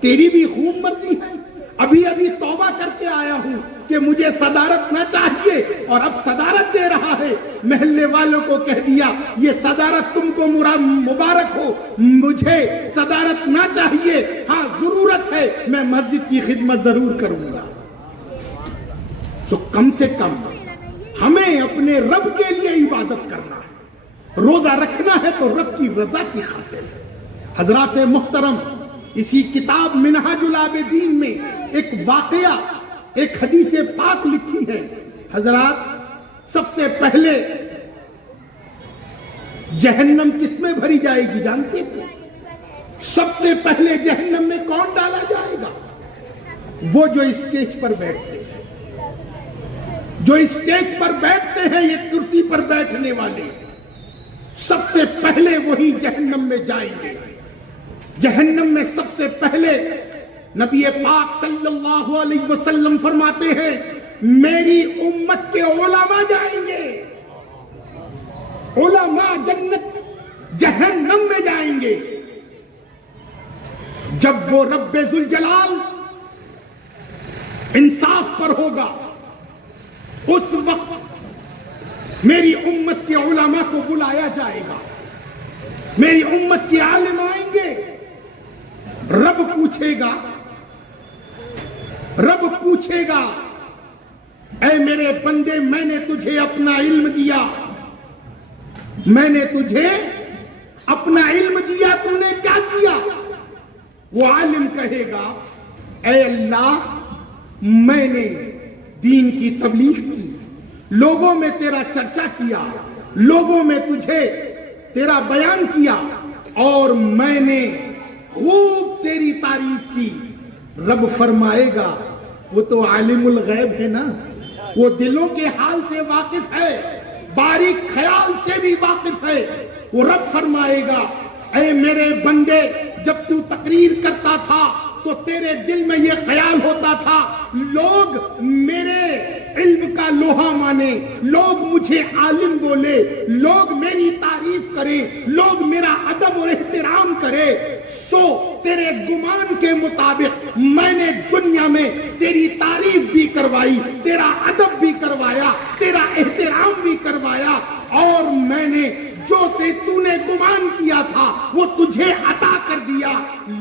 تیری بھی خوب مرضی ہے. ابھی توبہ کر کے آیا ہوں کہ مجھے صدارت نہ چاہیے اور اب صدارت دے رہا ہے. محلے والوں کو کہہ دیا یہ صدارت تم کو مبارک ہو, مجھے صدارت نہ چاہیے. ہاں ضرورت ہے میں مسجد کی خدمت ضرور کروں گا. تو کم سے کم ہمیں اپنے رب کے لیے عبادت کرنا ہے, روزہ رکھنا ہے تو رب کی رضا کی خاطر. حضرات محترم, اسی کتاب منہاج العابدین میں ایک واقعہ, ایک حدیث پاک لکھی ہے. حضرات سب سے پہلے جہنم کس میں بھری جائے گی جانتے ہیں؟ سب سے پہلے جہنم میں کون ڈالا جائے گا؟ وہ جو اسٹیج پر بیٹھتے ہیں, جو اسٹیج پر بیٹھتے ہیں, یہ کرسی پر بیٹھنے والے سب سے پہلے وہی جہنم میں جائیں گے. جہنم میں سب سے پہلے نبی پاک صلی اللہ علیہ وسلم فرماتے ہیں میری امت کے علماء جائیں گے. علماء جہنم میں جائیں گے. جب وہ رب ذوالجلال انصاف پر ہوگا اس وقت میری امت کے علماء کو بلایا جائے گا, میری امت کے عالم آئیں گے. رب پوچھے گا اے میرے بندے میں نے تجھے اپنا علم دیا, میں نے تجھے اپنا علم دیا, تو نے کیا کیا؟ وہ عالم کہے گا اے اللہ میں نے دین کی تبلیغ کی, لوگوں میں تیرا چرچا کیا, لوگوں میں تجھے تیرا بیان کیا اور میں نے خوب تیری تعریف کی. رب فرمائے گا وہ تو عالم الغیب ہے نا, وہ دلوں کے حال سے واقف ہے, باریک خیال سے بھی واقف ہے. وہ رب فرمائے گا اے میرے بندے جب تو تقریر کرتا تھا تو تیرے دل میں یہ خیال ہوتا تھا لوگ میرے علم کا لوہا مانے, لوگ مجھے عالم بولے, لوگ میری تعریف کریں, لوگ میرا ادب اور احترام کرے. سو تیرے گمان کے مطابق میں نے دنیا میں تیری تعریف بھی کروائی, تیرا ادب بھی کروایا, تیرا احترام بھی کروایا, اور میں نے جو تو نے گمان کیا تھا وہ تجھے عطا کر دیا.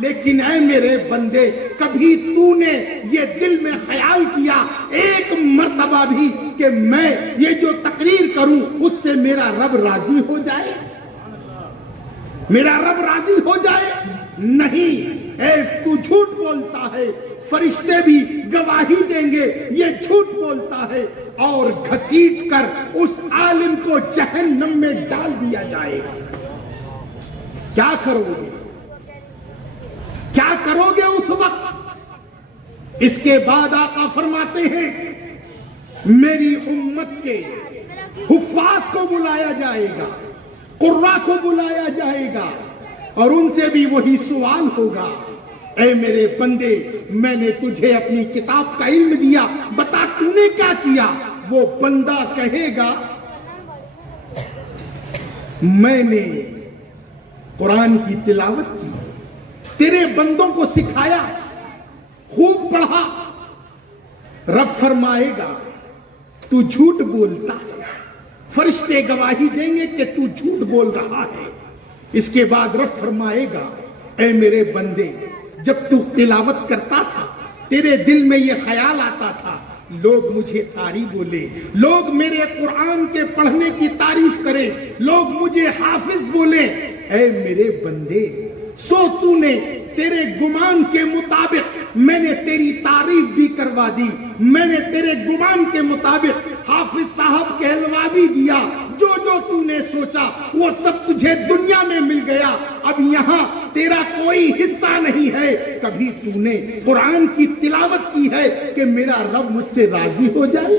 لیکن اے میرے بندے کبھی تو نے یہ دل میں خیال کیا ایک مرتبہ بھی کہ میں یہ جو تقریر کروں اس سے میرا رب راضی ہو جائے, میرا رب راضی ہو جائے؟ نہیں, اے تو جھوٹ بولتا ہے, فرشتے بھی گواہی دیں گے یہ جھوٹ بولتا ہے, اور گھسیٹ کر اس عالم کو جہنم میں ڈال دیا جائے گا. کیا کرو گے, کیا کرو گے اس وقت؟ اس کے بعد آقا فرماتے ہیں میری امت کے حفاظ کو بلایا جائے گا, قراء کو بلایا جائے گا, اور ان سے بھی وہی سوال ہوگا اے میرے بندے میں نے تجھے اپنی کتاب کا علم دیا, بتا تو نے کیا کیا؟ وہ بندہ کہے گا میں نے قرآن کی تلاوت کی, تیرے بندوں کو سکھایا, خوب پڑھا. رب فرمائے گا تو جھوٹ بولتا ہے, فرشتے گواہی دیں گے کہ تو جھوٹ بول رہا ہے. اس کے بعد رب فرمائے گا اے میرے بندے جب تو تلاوت کرتا تھا تیرے دل میں یہ خیال آتا تھا لوگ مجھے قاری بولے, لوگ میرے قرآن کے پڑھنے کی تعریف کریں, لوگ مجھے حافظ بولے. اے میرے بندے سو تو نے تیرے گمان کے مطابق میں نے تیری تعریف بھی کروا دی, میں نے تیرے گمان کے مطابق حافظ صاحب کہلوا بھی دیا, جو جو تو نے سوچا وہ سب تجھے دنیا میں مل گیا. اب یہاں تیرا کوئی حصہ نہیں ہے. کبھی تو نے قرآن کی تلاوت کی ہے کہ میرا رب مجھ سے راضی ہو جائے,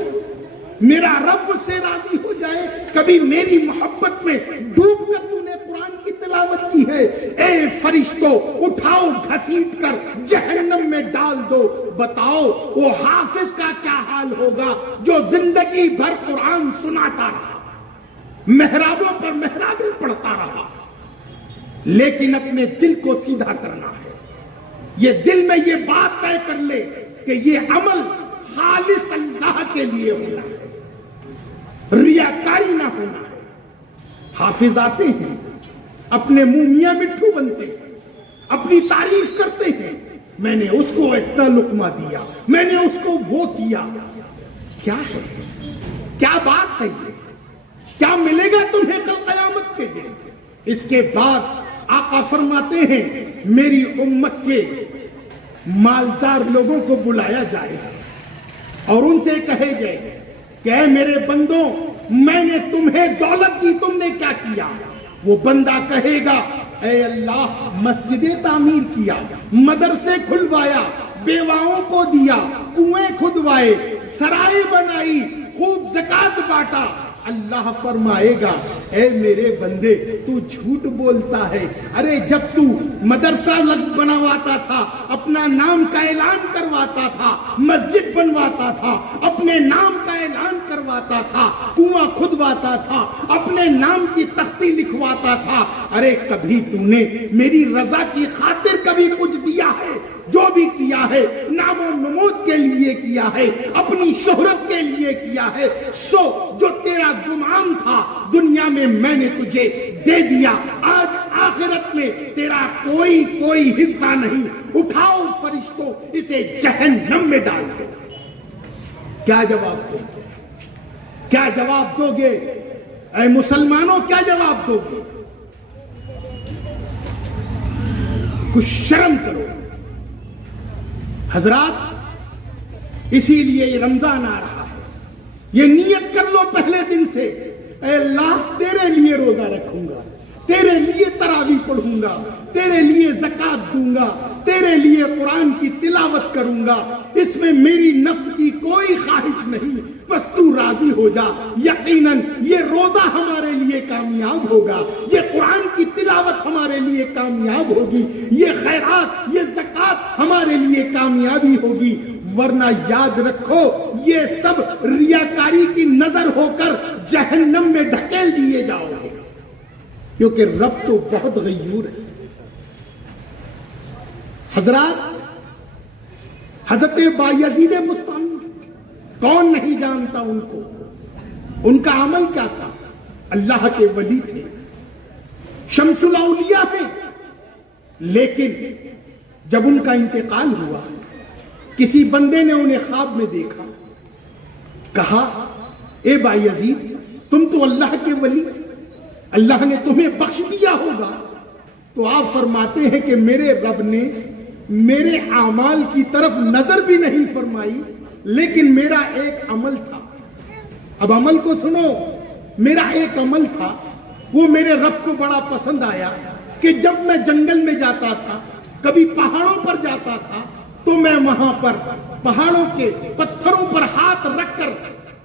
میرا رب مجھ سے راضی ہو جائے؟ کبھی میری محبت میں ڈوب کر تو نے قرآن کی تلاوت کی ہے ہے، اے فرشتوں اٹھاؤ گھسیٹ کر جہنم میں ڈال دو۔ بتاؤ وہ حافظ کا کیا حال ہوگا جو زندگی بھر قرآن سناتا رہا، محرابوں پر محرابیں پڑھتا رہا، لیکن اپنے دل کو سیدھا کرنا ہے۔ یہ دل میں یہ بات طے کر لے کہ یہ عمل خالص اللہ کے لیے ہونا ہے، ریاکاری نہ ہونا ہے۔ حافظ آتے ہیں، اپنے منہ میاں مٹھو بنتے ہیں، اپنی تعریف کرتے ہیں، میں نے اس کو اتنا لقمہ دیا، میں نے اس کو وہ کیا۔ کیا ہے؟ کیا بات ہے یہ؟ کیا ملے گا تمہیں کل قیامت کے دن؟ اس کے بعد آقا فرماتے ہیں میری امت کے مالدار لوگوں کو بلایا جائے اور ان سے کہے گئے کہ اے میرے بندوں، میں نے تمہیں دولت دی، تم نے کیا کیا؟ وہ بندہ کہے گا اے اللہ مسجدیں تعمیر کیا، مدرسے کھلوایا، بیواؤں کو دیا، کنویں کھدوائے، سرائے بنائی، خوب زکات بانٹا۔ اللہ فرمائے گا اے میرے بندے تو جھوٹ بولتا ہے، ارے جب تو مدرسہ بنواتا تھا، اپنا نام کا اعلان کرواتا تھا، مسجد بنواتا تھا، اپنے نام کا اعلان کرواتا تھا، کنواں کھدواتا تھا، اپنے نام کی تختی لکھواتا تھا، ارے کبھی تو نے میری رضا کی خاطر کبھی کچھ دیا ہے؟ جو بھی کیا ہے نام و نمود کے لیے کیا ہے، اپنی شہرت کے لیے کیا ہے۔ سو جو تیرا گمان تھا دنیا میں میں نے تجھے دے دیا، آج آخرت میں تیرا کوئی حصہ نہیں۔ اٹھاؤ فرشتوں، اسے جہنم میں ڈال دو۔ کیا جواب دو گے؟ کیا جواب دو گے اے مسلمانوں؟ کیا جواب دو گے؟ کچھ شرم کرو حضرات، اسی لیے یہ رمضان آ رہا ہے، یہ نیت کر لو پہلے دن سے، اے اللہ تیرے لیے روزہ رکھوں گا، تیرے لیے تراویح پڑھوں گا، تیرے لیے زکات دوں گا، تیرے لیے قرآن کی تلاوت کروں گا، اس میں میری نفس کی کوئی خواہش نہیں، بس تو راضی ہو جا۔ یقیناً یہ روزہ ہمارے لیے کامیاب ہوگا، یہ قرآن کی تلاوت ہمارے لیے کامیاب ہوگی، یہ خیرات، یہ زکات ہمارے لیے کامیابی ہوگی، ورنہ یاد رکھو یہ سب ریاکاری کی نظر ہو کر جہنم میں ڈھکیل دیے جاؤ گے، کیونکہ رب تو بہت غیور ہے۔ حضرات، حضرت بایزید بستامی کون نہیں جانتا ان کو؟ ان کا عمل کیا تھا؟ اللہ کے ولی تھے، شمس الاولیاء ہیں، لیکن جب ان کا انتقال ہوا کسی بندے نے انہیں خواب میں دیکھا، کہا اے بایزید تم تو اللہ کے ولی، اللہ نے تمہیں بخش دیا ہوگا۔ تو آپ فرماتے ہیں کہ میرے رب نے میرے اعمال کی طرف نظر بھی نہیں فرمائی، لیکن میرا ایک عمل تھا۔ اب عمل کو سنو، میرا ایک عمل تھا، وہ میرے رب کو بڑا پسند آیا کہ جب میں جنگل میں جاتا تھا، کبھی پہاڑوں پر جاتا تھا، تو میں وہاں پر پہاڑوں کے پتھروں پر ہاتھ رکھ کر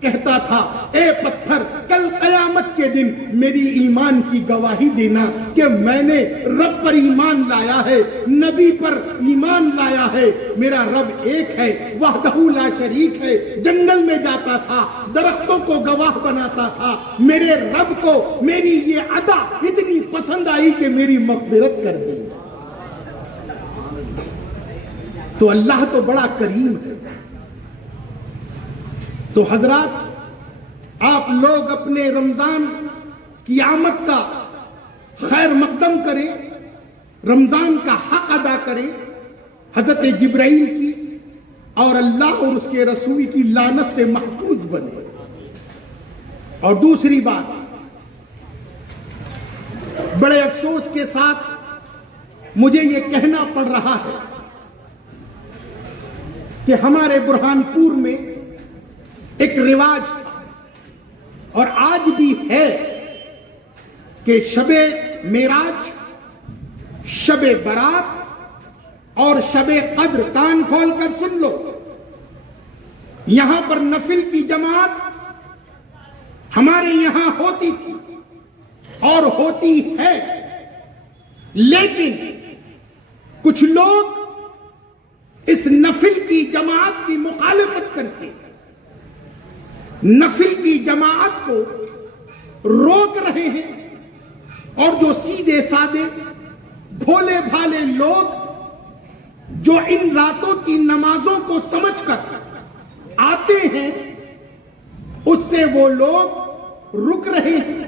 کہتا تھا اے پتھر کل قیامت کے دن میری ایمان کی گواہی دینا کہ میں نے رب پر ایمان لایا ہے، نبی پر ایمان لایا ہے، میرا رب ایک ہے، وحدہ لا شریک ہے۔ جنگل میں جاتا تھا، درختوں کو گواہ بناتا تھا، میرے رب کو میری یہ ادا اتنی پسند آئی کہ میری مغفرت کر دی۔ تو اللہ تو بڑا کریم ہے۔ تو حضرات، آپ لوگ اپنے رمضان کی آمد کا خیر مقدم کریں، رمضان کا حق ادا کریں، حضرت جبرائیل کی اور اللہ اور اس کے رسول کی لعنت سے محفوظ بنے۔ اور دوسری بات، بڑے افسوس کے ساتھ مجھے یہ کہنا پڑ رہا ہے کہ ہمارے برہان پور میں ایک رواج تھا اور آج بھی ہے کہ شب معراج، شب برات اور شب قدر، کان کھول کر سن لو، یہاں پر نفل کی جماعت ہمارے یہاں ہوتی تھی اور ہوتی ہے، لیکن کچھ لوگ اس نفل کی جماعت کی مخالفت کر کے نفل کی جماعت کو روک رہے ہیں، اور جو سیدھے سادے بھولے بھالے لوگ جو ان راتوں کی نمازوں کو سمجھ کر آتے ہیں، اس سے وہ لوگ رک رہے ہیں۔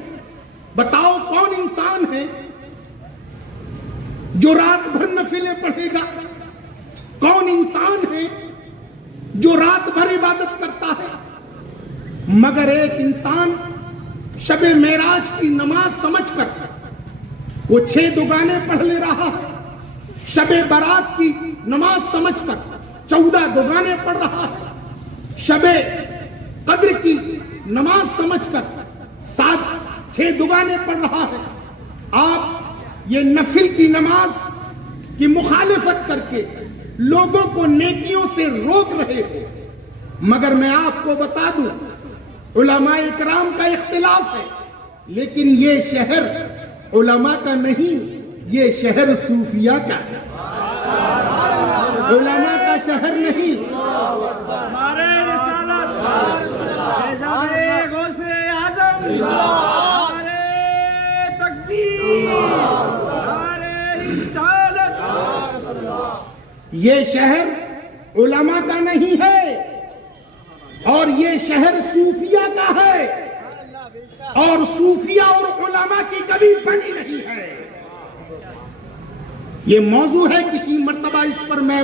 بتاؤ کون انسان ہے جو رات بھر نفلیں پڑھے گا؟ کون انسان ہے جو رات بھر عبادت کرتا ہے؟ مگر ایک انسان شب معراج کی نماز سمجھ کر وہ 6 دوگانے پڑھ لے رہا ہے، شب برات کی نماز سمجھ کر 14 دوگانے پڑھ رہا ہے، شب قدر کی نماز سمجھ کر 6 دوگانے پڑھ رہا ہے۔ آپ یہ نفل کی نماز کی مخالفت کر کے لوگوں کو نیکیوں سے روک رہے ہو، مگر میں آپ کو بتا دوں علماء اکرام کا اختلاف ہے، لیکن یہ شہر علماء کا نہیں، یہ شہر صوفیاء کا ہے، علماء کا شہر نہیں۔ ہمارے رسالت اعزازِ غوث اعظم، ہمارے تکبیر، ہمارے رسالت۔ یہ شہر علماء کا نہیں ہے، اور یہ شہر صوفیاء کا ہے، اور صوفیاء اور علماء کی کبھی بنی نہیں ہے۔ یہ موضوع ہے، کسی مرتبہ اس پر میں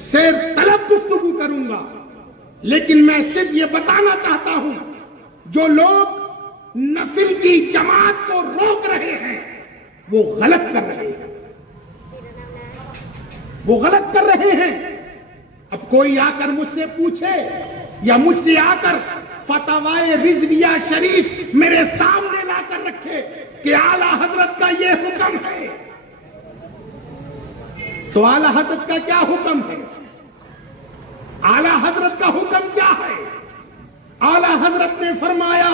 سیر طلب گفتگو کروں گا، لیکن میں صرف یہ بتانا چاہتا ہوں جو لوگ نفل کی جماعت کو روک رہے ہیں وہ غلط کر رہے ہیں، وہ غلط کر رہے ہیں۔ اب کوئی آ کر مجھ سے پوچھے یا مجھ سے آ کر فتاوائے رضویہ شریف میرے سامنے لا کر رکھے کہ اعلیٰ حضرت کا یہ حکم ہے، تو اعلیٰ حضرت کا کیا حکم ہے؟ اعلیٰ حضرت کا حکم کیا ہے؟ اعلیٰ حضرت نے فرمایا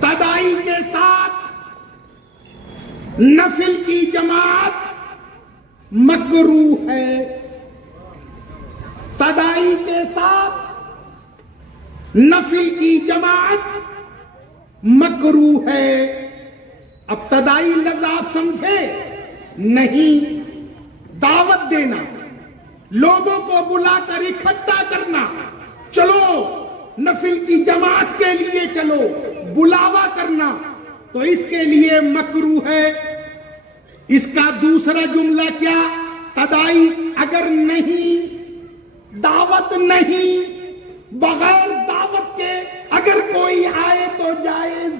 تدائی کے ساتھ نفل کی جماعت مکروہ ہے، تدائی کے ساتھ نفل کی جماعت مکروہ ہے۔ اب تدائی لفظ آپ سمجھے نہیں، دعوت دینا، لوگوں کو بلا کر اکٹھا کرنا، چلو نفل کی جماعت کے لیے چلو، بلاوا کرنا، تو اس کے لیے مکروہ ہے۔ اس کا دوسرا جملہ کیا؟ تدائی اگر نہیں، دعوت نہیں، بغیر دعوت کے اگر کوئی آئے تو جائز،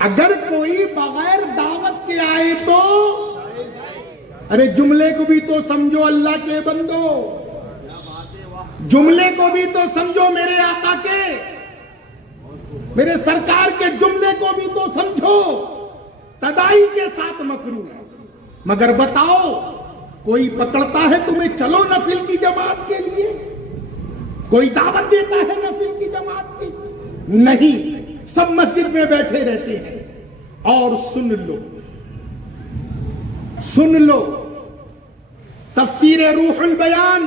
اگر کوئی بغیر دعوت کے آئے تو، ارے جملے کو بھی تو سمجھو اللہ کے بندو، جملے کو بھی تو سمجھو میرے آقا کے، میرے سرکار کے جملے کو بھی تو سمجھو۔ تدائی کے ساتھ مکروہ ہے، مگر بتاؤ کوئی پکڑتا ہے تمہیں چلو نفل کی جماعت کے لیے؟ کوئی دعوت دیتا ہے نفل کی جماعت کی؟ نہیں، سب مسجد میں بیٹھے رہتے ہیں۔ اور سن لو تفسیر روح البیان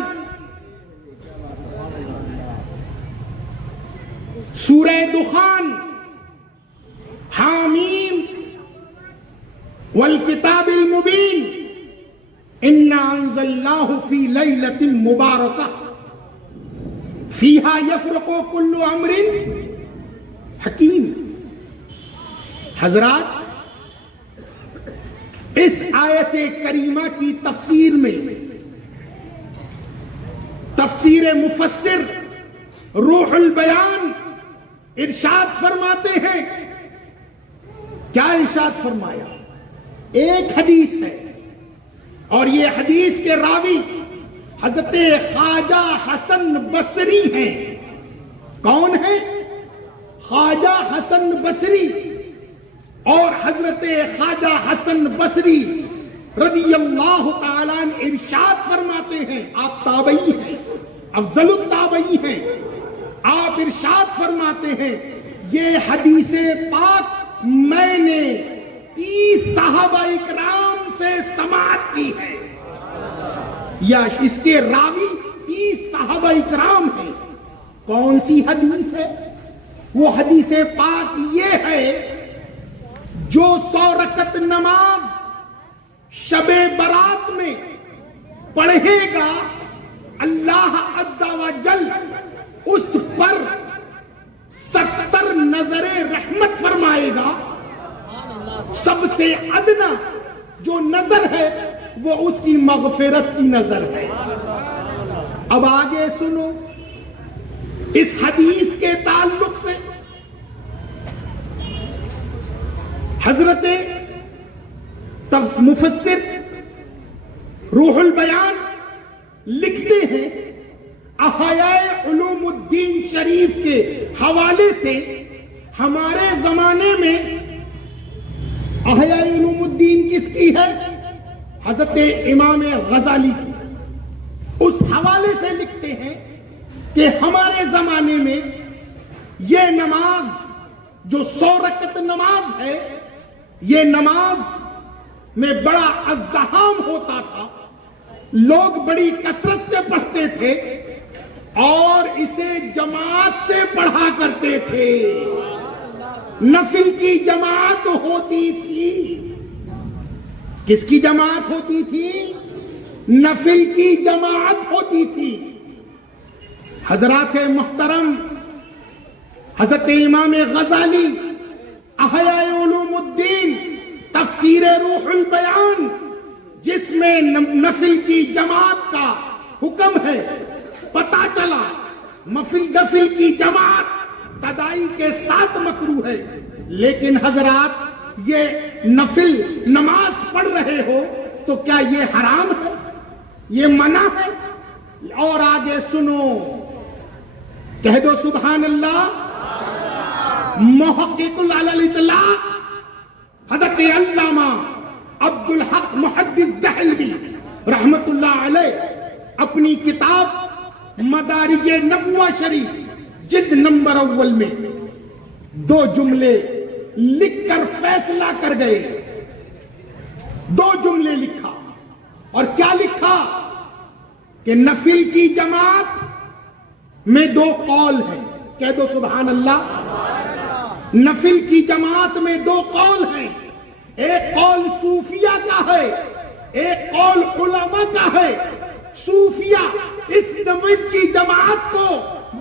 سورہ دخان، حامیم والکتاب المبین انا انزلناہ فی لیلۃ مبارکہ فیہا یفرق کل امر حکیم۔ حضرات، اس آیت کریمہ کی تفسیر میں تفسیر مفسر روح البیان ارشاد فرماتے ہیں، کیا ارشاد فرمایا؟ ایک حدیث ہے اور یہ حدیث کے راوی حضرت خواجہ حسن بصری ہیں۔ کون ہیں؟ خواجہ حسن بصری، اور حضرت خواجہ حسن بصری رضی اللہ تعالیٰ عنہ ارشاد فرماتے ہیں، آپ تابعی ہیں، افضل التابعی ہیں، آپ ارشاد فرماتے ہیں یہ حدیث پاک میں نے 30 صحابہ اکرام سے سماعت کی ہے، یا اس کے راوی 30 صحابہ اکرام ہیں۔ کون سی حدیث ہے؟ وہ حدیث پاک یہ ہے جو 100 رکعت نماز شب برات میں پڑھے گا اللہ عز و جل اس پر 70 نظر رحمت فرمائے گا۔ سب سے ادنا جو نظر ہے وہ اس کی مغفرت کی نظر ہے۔ اب آگے سنو، اس حدیث کے تعلق سے حضرت مفسر روح البیان لکھتے ہیں، احیاء علوم الدین شریف کے حوالے سے ہمارے زمانے میں احیاء علوم الدین کس کی ہے؟ حضرت امام غزالی کی۔ اس حوالے سے لکھتے ہیں کہ ہمارے زمانے میں یہ نماز جو 100 رکعت نماز ہے، یہ نماز میں بڑا ازدحام ہوتا تھا، لوگ بڑی کثرت سے پڑھتے تھے اور اسے جماعت سے پڑھا کرتے تھے۔ نفل کی جماعت ہوتی تھی۔ کس کی جماعت ہوتی تھی؟ نفل کی جماعت ہوتی تھی۔ حضرات محترم، حضرت امام غزالی احیاء علوم الدین تفسیر روح البیان جس میں نفل کی جماعت کا حکم ہے، پتہ چلا نفل کی جماعت تدائی کے ساتھ مکروہ ہے، لیکن حضرات یہ نفل نماز پڑھ رہے ہو تو کیا یہ حرام ہے؟ یہ منع ہے؟ اور آگے سنو، کہہ دو سبحان اللہ۔ محقق علی الاطلاق حضرت علامہ عبد الحق محدث دہلوی رحمت اللہ علیہ اپنی کتاب مدارج نبوہ شریف جلد نمبر اول میں 2 جملے لکھ کر فیصلہ کر گئے۔ 2 جملے لکھا، اور کیا لکھا کہ نفل کی جماعت میں 2 قول ہیں۔ کہہ دو سبحان اللہ۔ نفل کی جماعت میں 2 قول ہیں، ایک قول صوفیہ کا ہے، ایک قول علماء کا ہے۔ صوفیہ اس نفل کی جماعت کو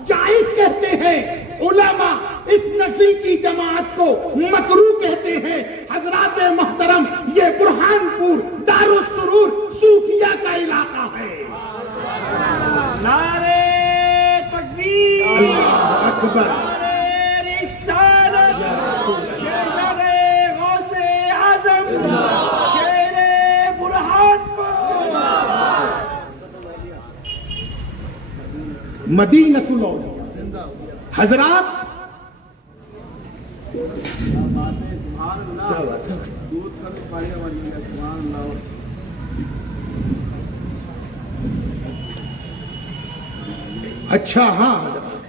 جائز کہتے ہیں، علماء اس نفل کی جماعت کو مکروہ کہتے ہیں۔ حضرات محترم، یہ برہان پور دارالسرور صوفیہ کا علاقہ ہے۔ نعرے تکبیر، اللہ اکبر۔ نعرے رسالت، شیر غوث اعظم، شیر برہان پور، مدینۃ الاولیاء۔ حضرات کیا بات ہے؟ اچھا ہاں حضرات،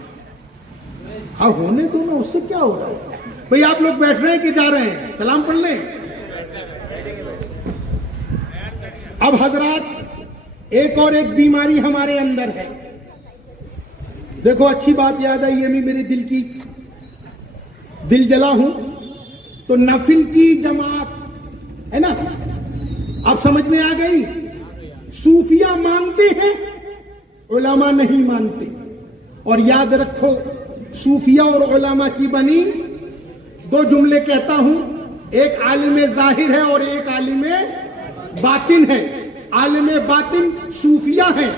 ہاں ہونے دو نا، اس سے کیا ہو رہا ہے بھئی؟ آپ لوگ بیٹھ رہے ہیں کہ جا رہے ہیں؟ سلام پڑھ لیں۔ اب حضرات ایک اور ایک بیماری ہمارے اندر ہے، دیکھو اچھی بات یاد آئی، یہ بھی میرے دل جلا ہوں تو نفل کی جماعت ہے نا، اب سمجھ میں آ گئی؟ صوفیہ مانتے ہیں، علماء نہیں مانتے۔ اور یاد رکھو، صوفیہ اور علماء کی بنی 2 جملے کہتا ہوں، ایک عالم ظاہر ہے اور ایک عالم باطن ہے۔ عالم باطن صوفیہ ہیں،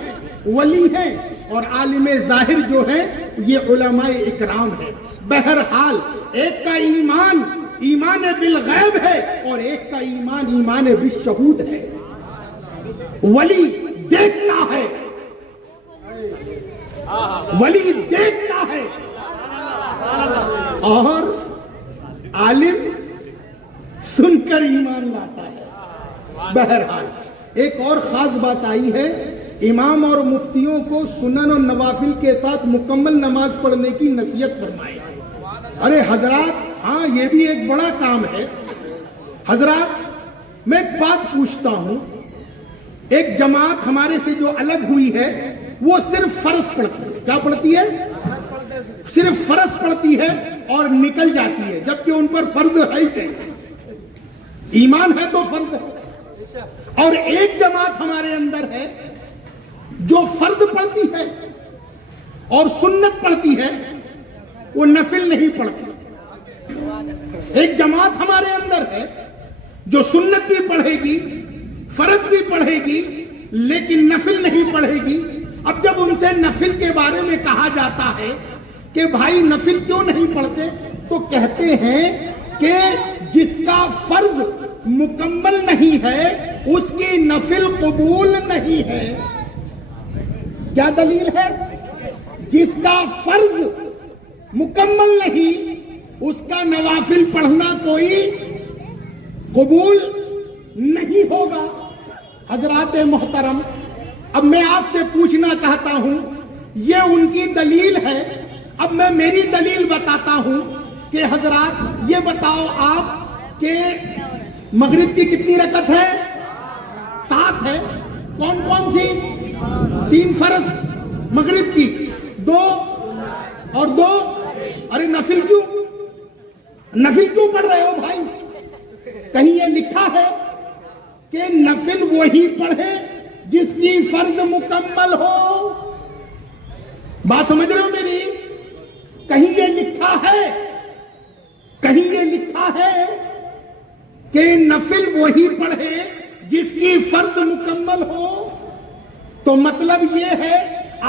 ولی ہیں، اور عالم ظاہر جو ہے یہ علماء اکرام ہے۔ بہرحال ایک کا ایمان بالغیب ہے اور ایک کا ایمان بالشہود ہے۔ ولی دیکھتا ہے، ولی دیکھتا ہے، اور عالم سن کر ایمان لاتا ہے۔ بہرحال ایک اور خاص بات آئی ہے امام اور مفتیوں کو سنن اور نوافل کے ساتھ مکمل نماز پڑھنے کی نصیحت فرمائے۔ ارے حضرات، ہاں یہ بھی ایک بڑا کام ہے۔ حضرات میں ایک بات پوچھتا ہوں، ایک جماعت ہمارے سے جو الگ ہوئی ہے وہ صرف فرض پڑھتی ہے، کیا پڑھتی ہے؟ صرف فرض پڑھتی ہے اور نکل جاتی ہے، جبکہ ان پر فرض ہے ہی نہیں۔ ایمان ہے تو فرض ہے۔ اور ایک جماعت ہمارے اندر ہے جو فرض پڑھتی ہے اور سنت پڑھتی ہے، وہ نفل نہیں پڑھتی۔ ایک جماعت ہمارے اندر ہے جو سنت بھی پڑھے گی، فرض بھی پڑھے گی، لیکن نفل نہیں پڑھے گی۔ اب جب ان سے نفل کے بارے میں کہا جاتا ہے کہ بھائی نفل کیوں نہیں پڑھتے، تو کہتے ہیں کہ جس کا فرض مکمل نہیں ہے اس کی نفل قبول نہیں ہے۔ کیا دلیل ہے؟ جس کا فرض مکمل نہیں اس کا نوافل پڑھنا کوئی قبول نہیں ہوگا۔ حضرات محترم، اب میں آپ سے پوچھنا چاہتا ہوں، یہ ان کی دلیل ہے، اب میں میری دلیل بتاتا ہوں کہ حضرات یہ بتاؤ آپ کہ مغرب کی کتنی رکعت ہے؟ 7 ہے۔ کون کون سی؟ 3 فرض مغرب کی، 2 اور 2۔ ارے نفل کیوں پڑھ رہے ہو بھائی؟ کہیں یہ لکھا ہے کہ نفل وہی پڑھے جس کی فرض مکمل ہو؟ بات سمجھ رہے ہو میری؟ کہیں یہ لکھا ہے کہ نفل وہی پڑھے جس کی فرض مکمل ہو؟ تو مطلب یہ ہے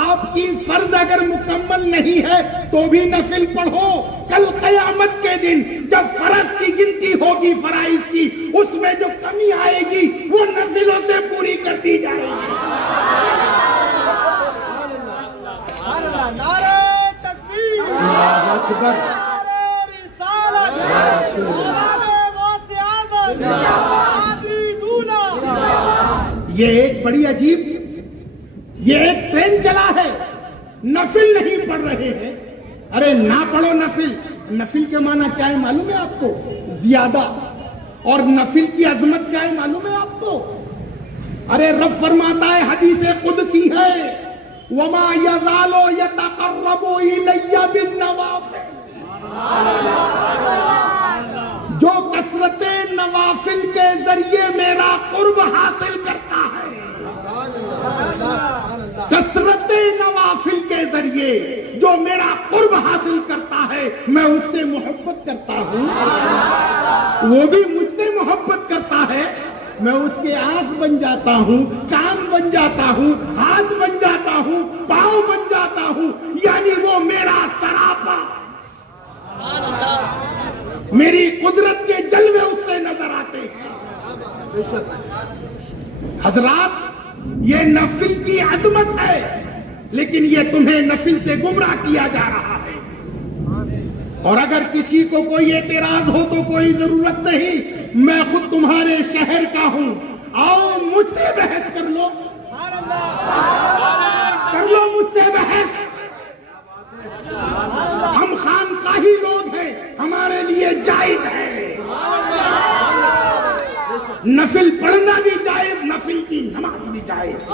آپ کی فرض اگر مکمل نہیں ہے تو بھی نفل پڑھو۔ کل قیامت کے دن جب فرض کی گنتی ہوگی فرائض کی، اس میں جو کمی آئے گی وہ نفلوں سے پوری کر دی جائے گی۔ نعرہ تکبیر، اللہ اکبر، نعرہ رسالت، نعرہ غوث اعظم، عابدون۔ یہ ایک بڑی عجیب، یہ ایک ٹرین چلا ہے، نفل نہیں پڑھ رہے ہیں۔ ارے نہ پڑھو نفل۔ نفل کے معنی کیا ہے معلوم ہے آپ کو؟ زیادہ۔ اور نفل کی عظمت کیا ہے معلوم ہے آپ کو؟ ارے رب فرماتا ہے، حدیث قدسی ہے، وَمَا يَزَالُ يَتَقَرَّبُ إِلَيَّ بِالنَّوَافِلِ۔ جو کثرت نوافل کے ذریعے میرا قرب حاصل کرتا ہے، کثرت نوافل کے ذریعے جو میرا قرب حاصل کرتا ہے، میں اس سے محبت کرتا ہوں، وہ بھی مجھ سے محبت کرتا ہے۔ میں اس کے آنکھ بن جاتا ہوں، کان بن جاتا ہوں، ہاتھ بن جاتا ہوں، پاؤں بن جاتا ہوں، یعنی وہ میرا سراپا، میری قدرت کے جلوے اس سے نظر آتے ہیں۔ حضرات یہ نفل کی عظمت ہے، لیکن یہ تمہیں نفل سے گمراہ کیا جا رہا ہے۔ اور اگر کسی کو کوئی اعتراض ہو تو کوئی ضرورت نہیں، میں خود تمہارے شہر کا ہوں، آؤ مجھ سے بحث کر لو، مجھ سے بحث۔ ہم خانقاہی لوگ ہیں، ہمارے لیے جائز ہے، نفل پڑھنا بھی جائز، نفل کی نماز بھی جائز۔